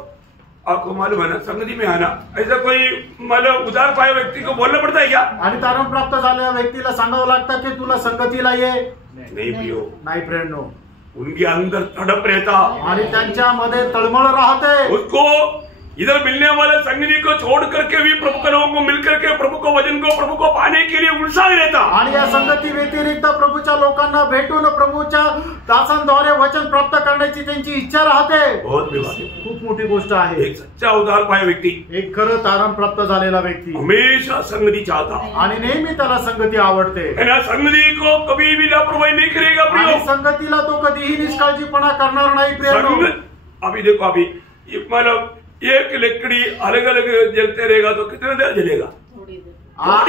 आपको मालूम है ना, संगति में आना, ऐसा कोई मतलब उदार पाया व्यक्ति को बोलना पड़ता है क्या? आणि तारण प्राप्त झालेल्या व्यक्तीला सांगावं लागतं की तुला संगतीला ये? नहीं प्रियो, नाही प्रेरणो, उनके अंदर तड़प रहता आणि त्यांच्यामध्ये तळमळ राहते। उसको इधर मिलने वाले संगति को छोड़ करके भी प्रभु के लोगों को मिलकर के प्रभु को वचन को प्रभु को पाने के लिए उत्साह रहता। आणि या संगती व्यतिरिक्त प्रभूच्या लोकांना भेटून प्रभूच्या दासांद्वारे वचन प्राप्त करण्याची त्यांची इच्छा राहते। बहुत बड़ी बात है, खूप मोठी गोष्ट आहे। एक सच्चा उदार पाया व्यक्ति, एक खरं तारण प्राप्त झालेला व्यक्ती हमेशा संगति चाहता आणि नेहमी त्याला संगती आवडते। संगति को कभी भी लापरवाही नहीं करेगा। प्रियो, संगतीला तो कधीही निष्काळजीपणा करणार नाही। प्रियो, अभी देखो, अभी मतलब एक लकड़ी अलग अलग जलते रहेगा तो कितने देर जलेगा? थोड़ी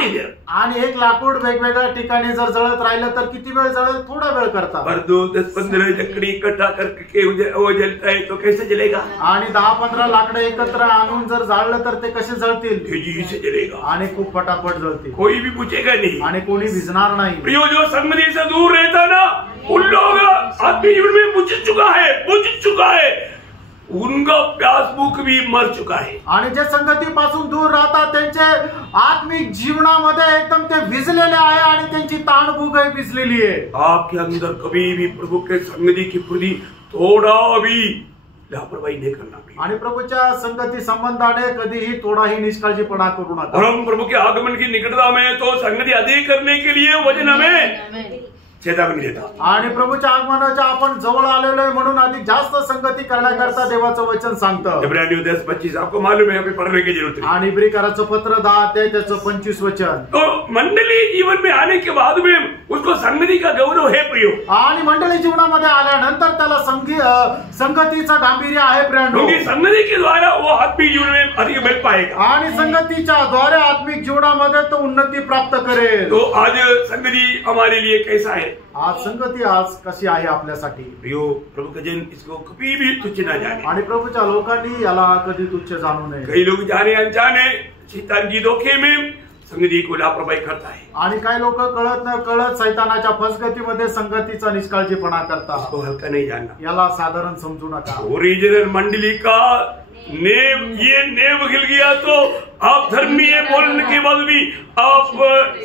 देर। आणि एक लाकूड वेगवेगळ्या ठिकाणी जर जळत राहिलं तर किती वेळ जळेल? थोडा वेळ करता। पर 10-15 लकड़ी इकट्ठा करके वो जलता है तो कैसे जलेगा? आणि 10-15 लाकडं एकत्र आणून जर जाळलं तर ते कसे जळतील? तेजी से जलेगा आणि खूप फटाफट जळतील। कोई भी पूछेगा नहीं आणि कोणी भिजणार नाही। प्रियो, जो संगति से दूर रहता ना, उन लोग आत्मिक जीवन में बुझ चुका है, उनका प्यास भूख भी मर चुका है। आणि जे संगतीपासून दूर राहतात त्यांचे आत्मिक जीवनामध्ये एकदम ते भिजलेले आहे आणि त्यांची ताणभूक भिजलेली आहे। आपके अंदर कभी भी प्रभु के संगति की प्रति थोड़ा भी लापरवाही नहीं करना। आणि प्रभूच्या संगती संबंधाने कधीही थोडाही निष्काळजीपणा करू नका। और हम प्रभु के आगमन की निकटता में तो संगति अधिक करने के लिए वचन हमें चेतावनी देता। आणि प्रभूच्या आगमनाच्या आपण जवळ आलेलो आहे म्हणून अधिक जास्त संगती करण्याकरता देवाचं वचन सांगतं। इब्रानियों 10:25 आपको मालूम है, अभी पढ़ने की जरूरत है। आणि इब्रिकराचं पत्र 10 अध्याय त्याचं 25 वचन। तो मंडली जीवन में आने के बाद में उसको संगति का गौरव है। प्रियो, आणि मंडळी जीवनामध्ये आल्यानंतर त्याला संगतीचं गांभीर्य आहे। प्रियांनो, संगति के द्वारा वो आत्मिक जीवन में अधिक मिल पाएगा आणि संगतीच्या द्वारे आत्मिक जीवनामध्ये तो उन्नती प्राप्त करेल। तो आज संगति हमारे लिए कैसा है? आज संगती आज कशी आहे आपल्यासाठी? प्रियो, प्रभु का जन इसको कभी भी तुच्छ न जाने। आणि प्रभूच्या लोकांनी याला कधी तुच्छ जाणू नये। कई लोग जाने अनजाने शैतान की धोखे में संगति को लापरवाही करता है। आणि काही लोक कळत न कळत शैतानाच्या फसगतीमध्ये संगतीचा निष्काळजीपणा करतात। इसको हल्का नहीं जानना, याला साधारण समजू नका। ओरिजिनल मंडली का नेव हिल गया तो आप धर्मी है बोलने के बाद भी आप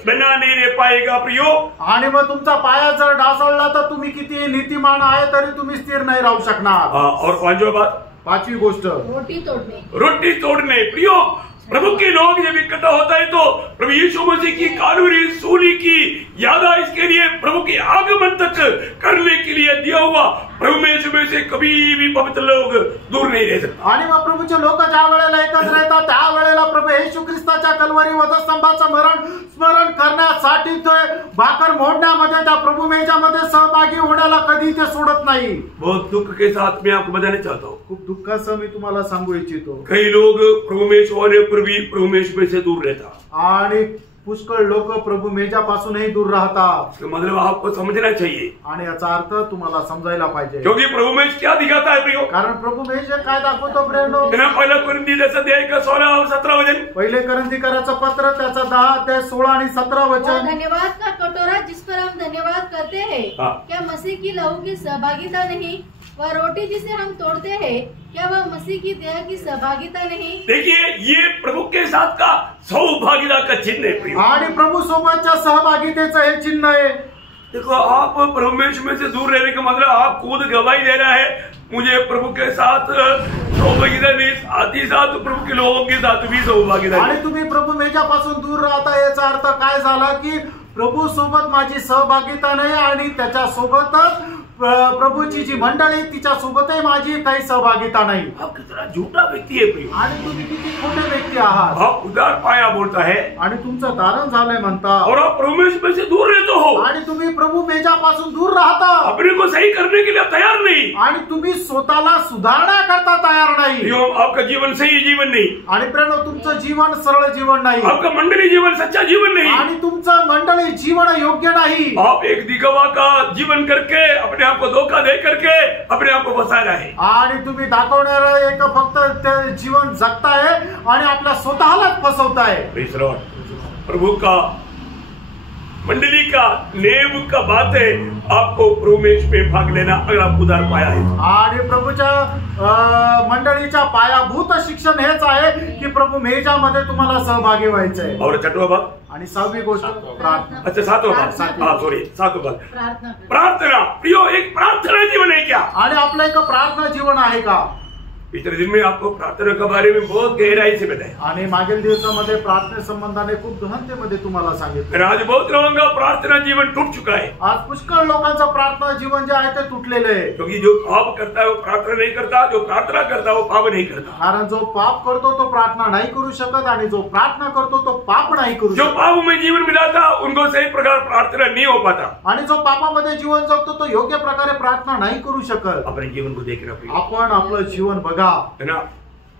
बना नहीं रह पाएगा। प्रियो, आणि मग तुमचा पाया जर ढासळला तर तुम्ही किती नीतिमान आहे तरी तुम्ही स्थिर नाही राहू शकणार। और पांचवी गोष्ट, रोटी तोड़ने। प्रियो, प्रभु के लोग जब इकट्ठा होता है तो प्रभु यीशु मसीह की कालवरी सूली की याद इसके लिए प्रभु के आगमन तक करने के लिए दिया हुआ प्रभु में से कभी भी पवित्र लोग दूर नहीं रह सकते। आणि मग प्रभूचे लोक ज्या वेळेला एकत्र येतात त्या वेळेला प्रभू येशू ख्रिस्ताच्या कल्वरी वधस्तंभाचं स्मरण करण्यासाठी ते भाकर मोडण्यामध्ये त्या प्रभू मेजामध्ये सहभागी होण्याला कधी ते सोडत नाही। बहुत दुख के साथ मैं आपको बताना चाहता हूँ, खूप दुःखासह मी तुम्हाला सांगू इच्छितो, कई लोग प्रभु में से दूर रहता आणि पुष्कळ लोक प्रभू मेजापासूनही दूर राहतात। मतलब आपको समझना चाहिए आणि याचा अर्थ तुम्हाला समजायला पाहिजे, क्योंकि प्रभु मेज क्या दिखाता है प्रियो? कारण प्रभू मेज काय दाखवतो प्रियो? पहिला कोरिंथी 10 का 16 और 17 वचन। पहिले कोरिंथीकराचं पत्र त्याचा 10 अध्याय 16 आणि 17 वचन। धन्यवाद का कटोरा जिस पर हम धन्यवाद करते हैं, क्या मसीह की लहू की सहभागिता नहीं? वह रोटी जिसे हम तोड़ते हैं, क्या वह मसीह की देह की सहभागिता नहीं? देखिए, ये प्रभु के साथ का सौभागिता का चिन्ह है प्रियो, आणि प्रभु सोबतच्या सहभागितेचं हे चिन्ह आहे। देखो, आप प्रभु में से दूर रहने का मतलब आप खुद गवाही दे रहा है, मुझे प्रभु के साथ सौभागिता नहीं, साथ ही साथ प्रभु के लोगों के साथ भी सौभागिता। आणि तुम्ही प्रभू मेजापासून दूर राहता, याचा अर्थ काय झाला की प्रभू सोबत माझी सहभागिता नाही आणि त्याच्या सोबतच प्रभूची जी मंडळी तिच्या सोबतही माझी काही सहभागिता नाही. आप कितना झूठा व्यक्ती है प्रिय. आणि तुम्ही किती खोटे व्यक्ती आहात. आप उदार पाया बोलता है आणि तुमचं तारण झालंय म्हणता. और आप प्रभु में से दूर रहते हो. आणि तुम्ही प्रभू मेजापासून दूर राहता. अपने को सही करने के लिए तैयार नहीं. आणि तुम्ही स्वतःला सुधारणा करता तयार नाही. आपका जीवन सही जीवन नहीं. आणि प्रेम तुमचं जीवन सरळ जीवन नाही. आपका मंडली जीवन सच्चा जीवन नहीं. आणि तुमचं मंडळी जीवन योग्य नाही. आप एक दिखावा का जीवन करके अपने आप को धोखा दे करके अपने आप को फंसा रहे हैं. आणि तुम्ही दाखवणारं एक फक्त ते जीवन जगताय आणि आपल्या स्वतःलाच फसवताय. प्रभु का मंडली का नेम का बात है. आपको प्रमेश में भाग लेना अगर आप उदार पाया है. आणि प्रभूच्या मंडळीच्या पायाभूत शिक्षण हेच आहे की प्रभू मेजामध्ये तुम्हाला सहभागी व्हायचंय. और छठवा भाग आणि 6वी गोष्ट प्रार्थना. अच्छा 7वां भाग. सॉरी 7वां भाग प्रार्थना. प्रियो एक प्रार्थना जीवन है क्या. आणि आपलं एक प्रार्थना जीवन आहे का. पिछले दिन में आपको प्रार्थना के बारे में बहुत गहराई से बताया. आणि मागील दिवसामध्ये प्रार्थने संबंधाने खूप गहनतेमध्ये तुम्हाला सांगितलं. आज बहुत लोगों का प्रार्थना जीवन टूट चुका है. आज पुष्कळ लोकांचं प्रार्थना जीवन जे आहे ते तुटलेलं आहे. क्योंकि जो पाप करता है वो प्रार्थना नहीं करता. जो प्रार्थना करता है वो पाप नहीं करता. कारण जो पाप करतो तो प्रार्थना नाही करू शकत आणि जो प्रार्थना करतो तो पाप नाही करू शकत. जो पाप में जीवन मिलाता उनको सही प्रकार प्रार्थना नहीं हो पाता. आणि जो पापामध्ये जीवन जगतो तो योग्य प्रकारे प्रार्थना नाही करू शकत. अपने जीवन को देख रहे. आपण आपलं जीवन बघा. है ना.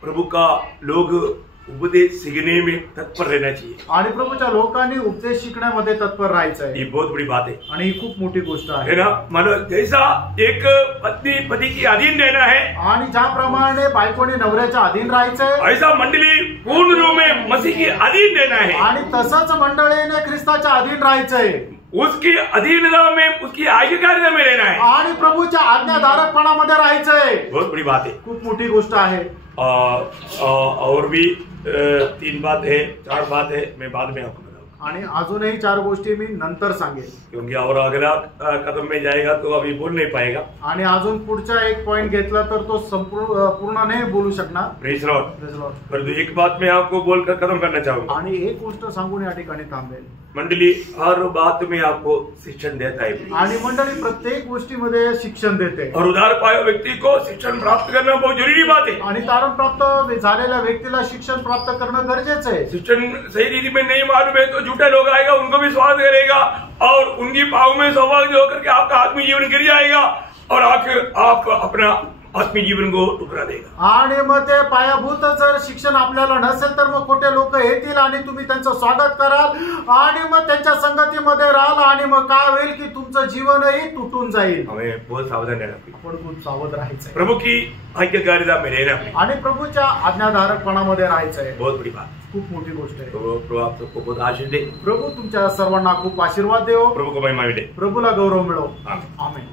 प्रभु का लोग उपदेश सीखने में तत्पर रहना चाहिए. आणि प्रभूच्या लोकांनी उपदेश शिकण्यामध्ये तत्पर राहायचंय. ये बहुत बड़ी बात है. आणि ही खूप मोठी गोष्ट आहे. है ना. मानो जैसा एक पत्नी पति की अधीन रहना है. आणि ज्याप्रमाणे बायकोने नवऱ्याच्या अधीन राहायचंय ऐसा मंडली पूर्ण रूप में मसीह की अधीन रहना है. आणि तसंच मंडळीने ख्रिस्ताच्या अधीन राहायचंय. उसकी अधीनता में उसकी आज्ञाकारिता में रहना है. आणि प्रभूच्या आज्ञाधारकपणामध्ये राहायचंय. बहुत बड़ी बात है. खूप मोठी गोष्ट आहे. और भी 3 बात है 4 बात है. मैं बाद में आपको बताऊंगा. आणि अजूनही 4 गोष्टी मी नंतर सांगेन. क्योंकि और अगला कदम में जाएगा तो अभी बोल नहीं पाएगा. आणि अजून पुढचा एक पॉइंट घेतला तर तो पूर्ण नाही बोलू शकणार. Praise Lord. परंतु एक बात मैं आपको बोलकर खत्म करना चाहूंगा. आणि एक गोष्ट सांगून या ठिकाणी थांबेल. मंडली हर बात में आपको शिक्षण देता है. आणि मंडळी प्रत्येक गोष्टीमध्ये शिक्षण देते. और उधार पाया व्यक्ति को शिक्षण प्राप्त करना बहुत जरूरी बात है. आणि तारण प्राप्त झालेल्या व्यक्तीला शिक्षण प्राप्त करणं गरजेचं आहे. शिक्षण सही रीति में नहीं मालूम है तो झूठा लोग आएगा उनको विश्वास करेगा और उनकी पाव में सौभाग्य होकर के आपका आत्मीय जीवन गिर जाएगा और आखिर आप अपना आत्मीय जीवन को टुकड़ा देगा. आणि मग ते पायाभूत जर शिक्षण आपल्याला नसेल तर मग खोटे लोक येतील आणि तुम्ही त्यांचं स्वागत कराल आणि मग त्यांच्या संगतीमध्ये राहाल आणि मग काय होईल की तुमचं जीवनही तुटून जाईल. हमें बहुत सावधान रहना. आपण खूप सावध राहायचंय. प्रभु की आज्ञाकारिता में रहना आणि प्रभूच्या आज्ञाधारकपणामध्ये राहायचंय. बहुत बड़ी बात. खूप मोठी गोष्ट आहे. प्रभु आप सबको बहुत आशीष दे. प्रभू तुमच्या सर्वांना खूप आशीर्वाद देव. प्रभु को महिमा मिले. प्रभूला गौरव मिळो. आमेन.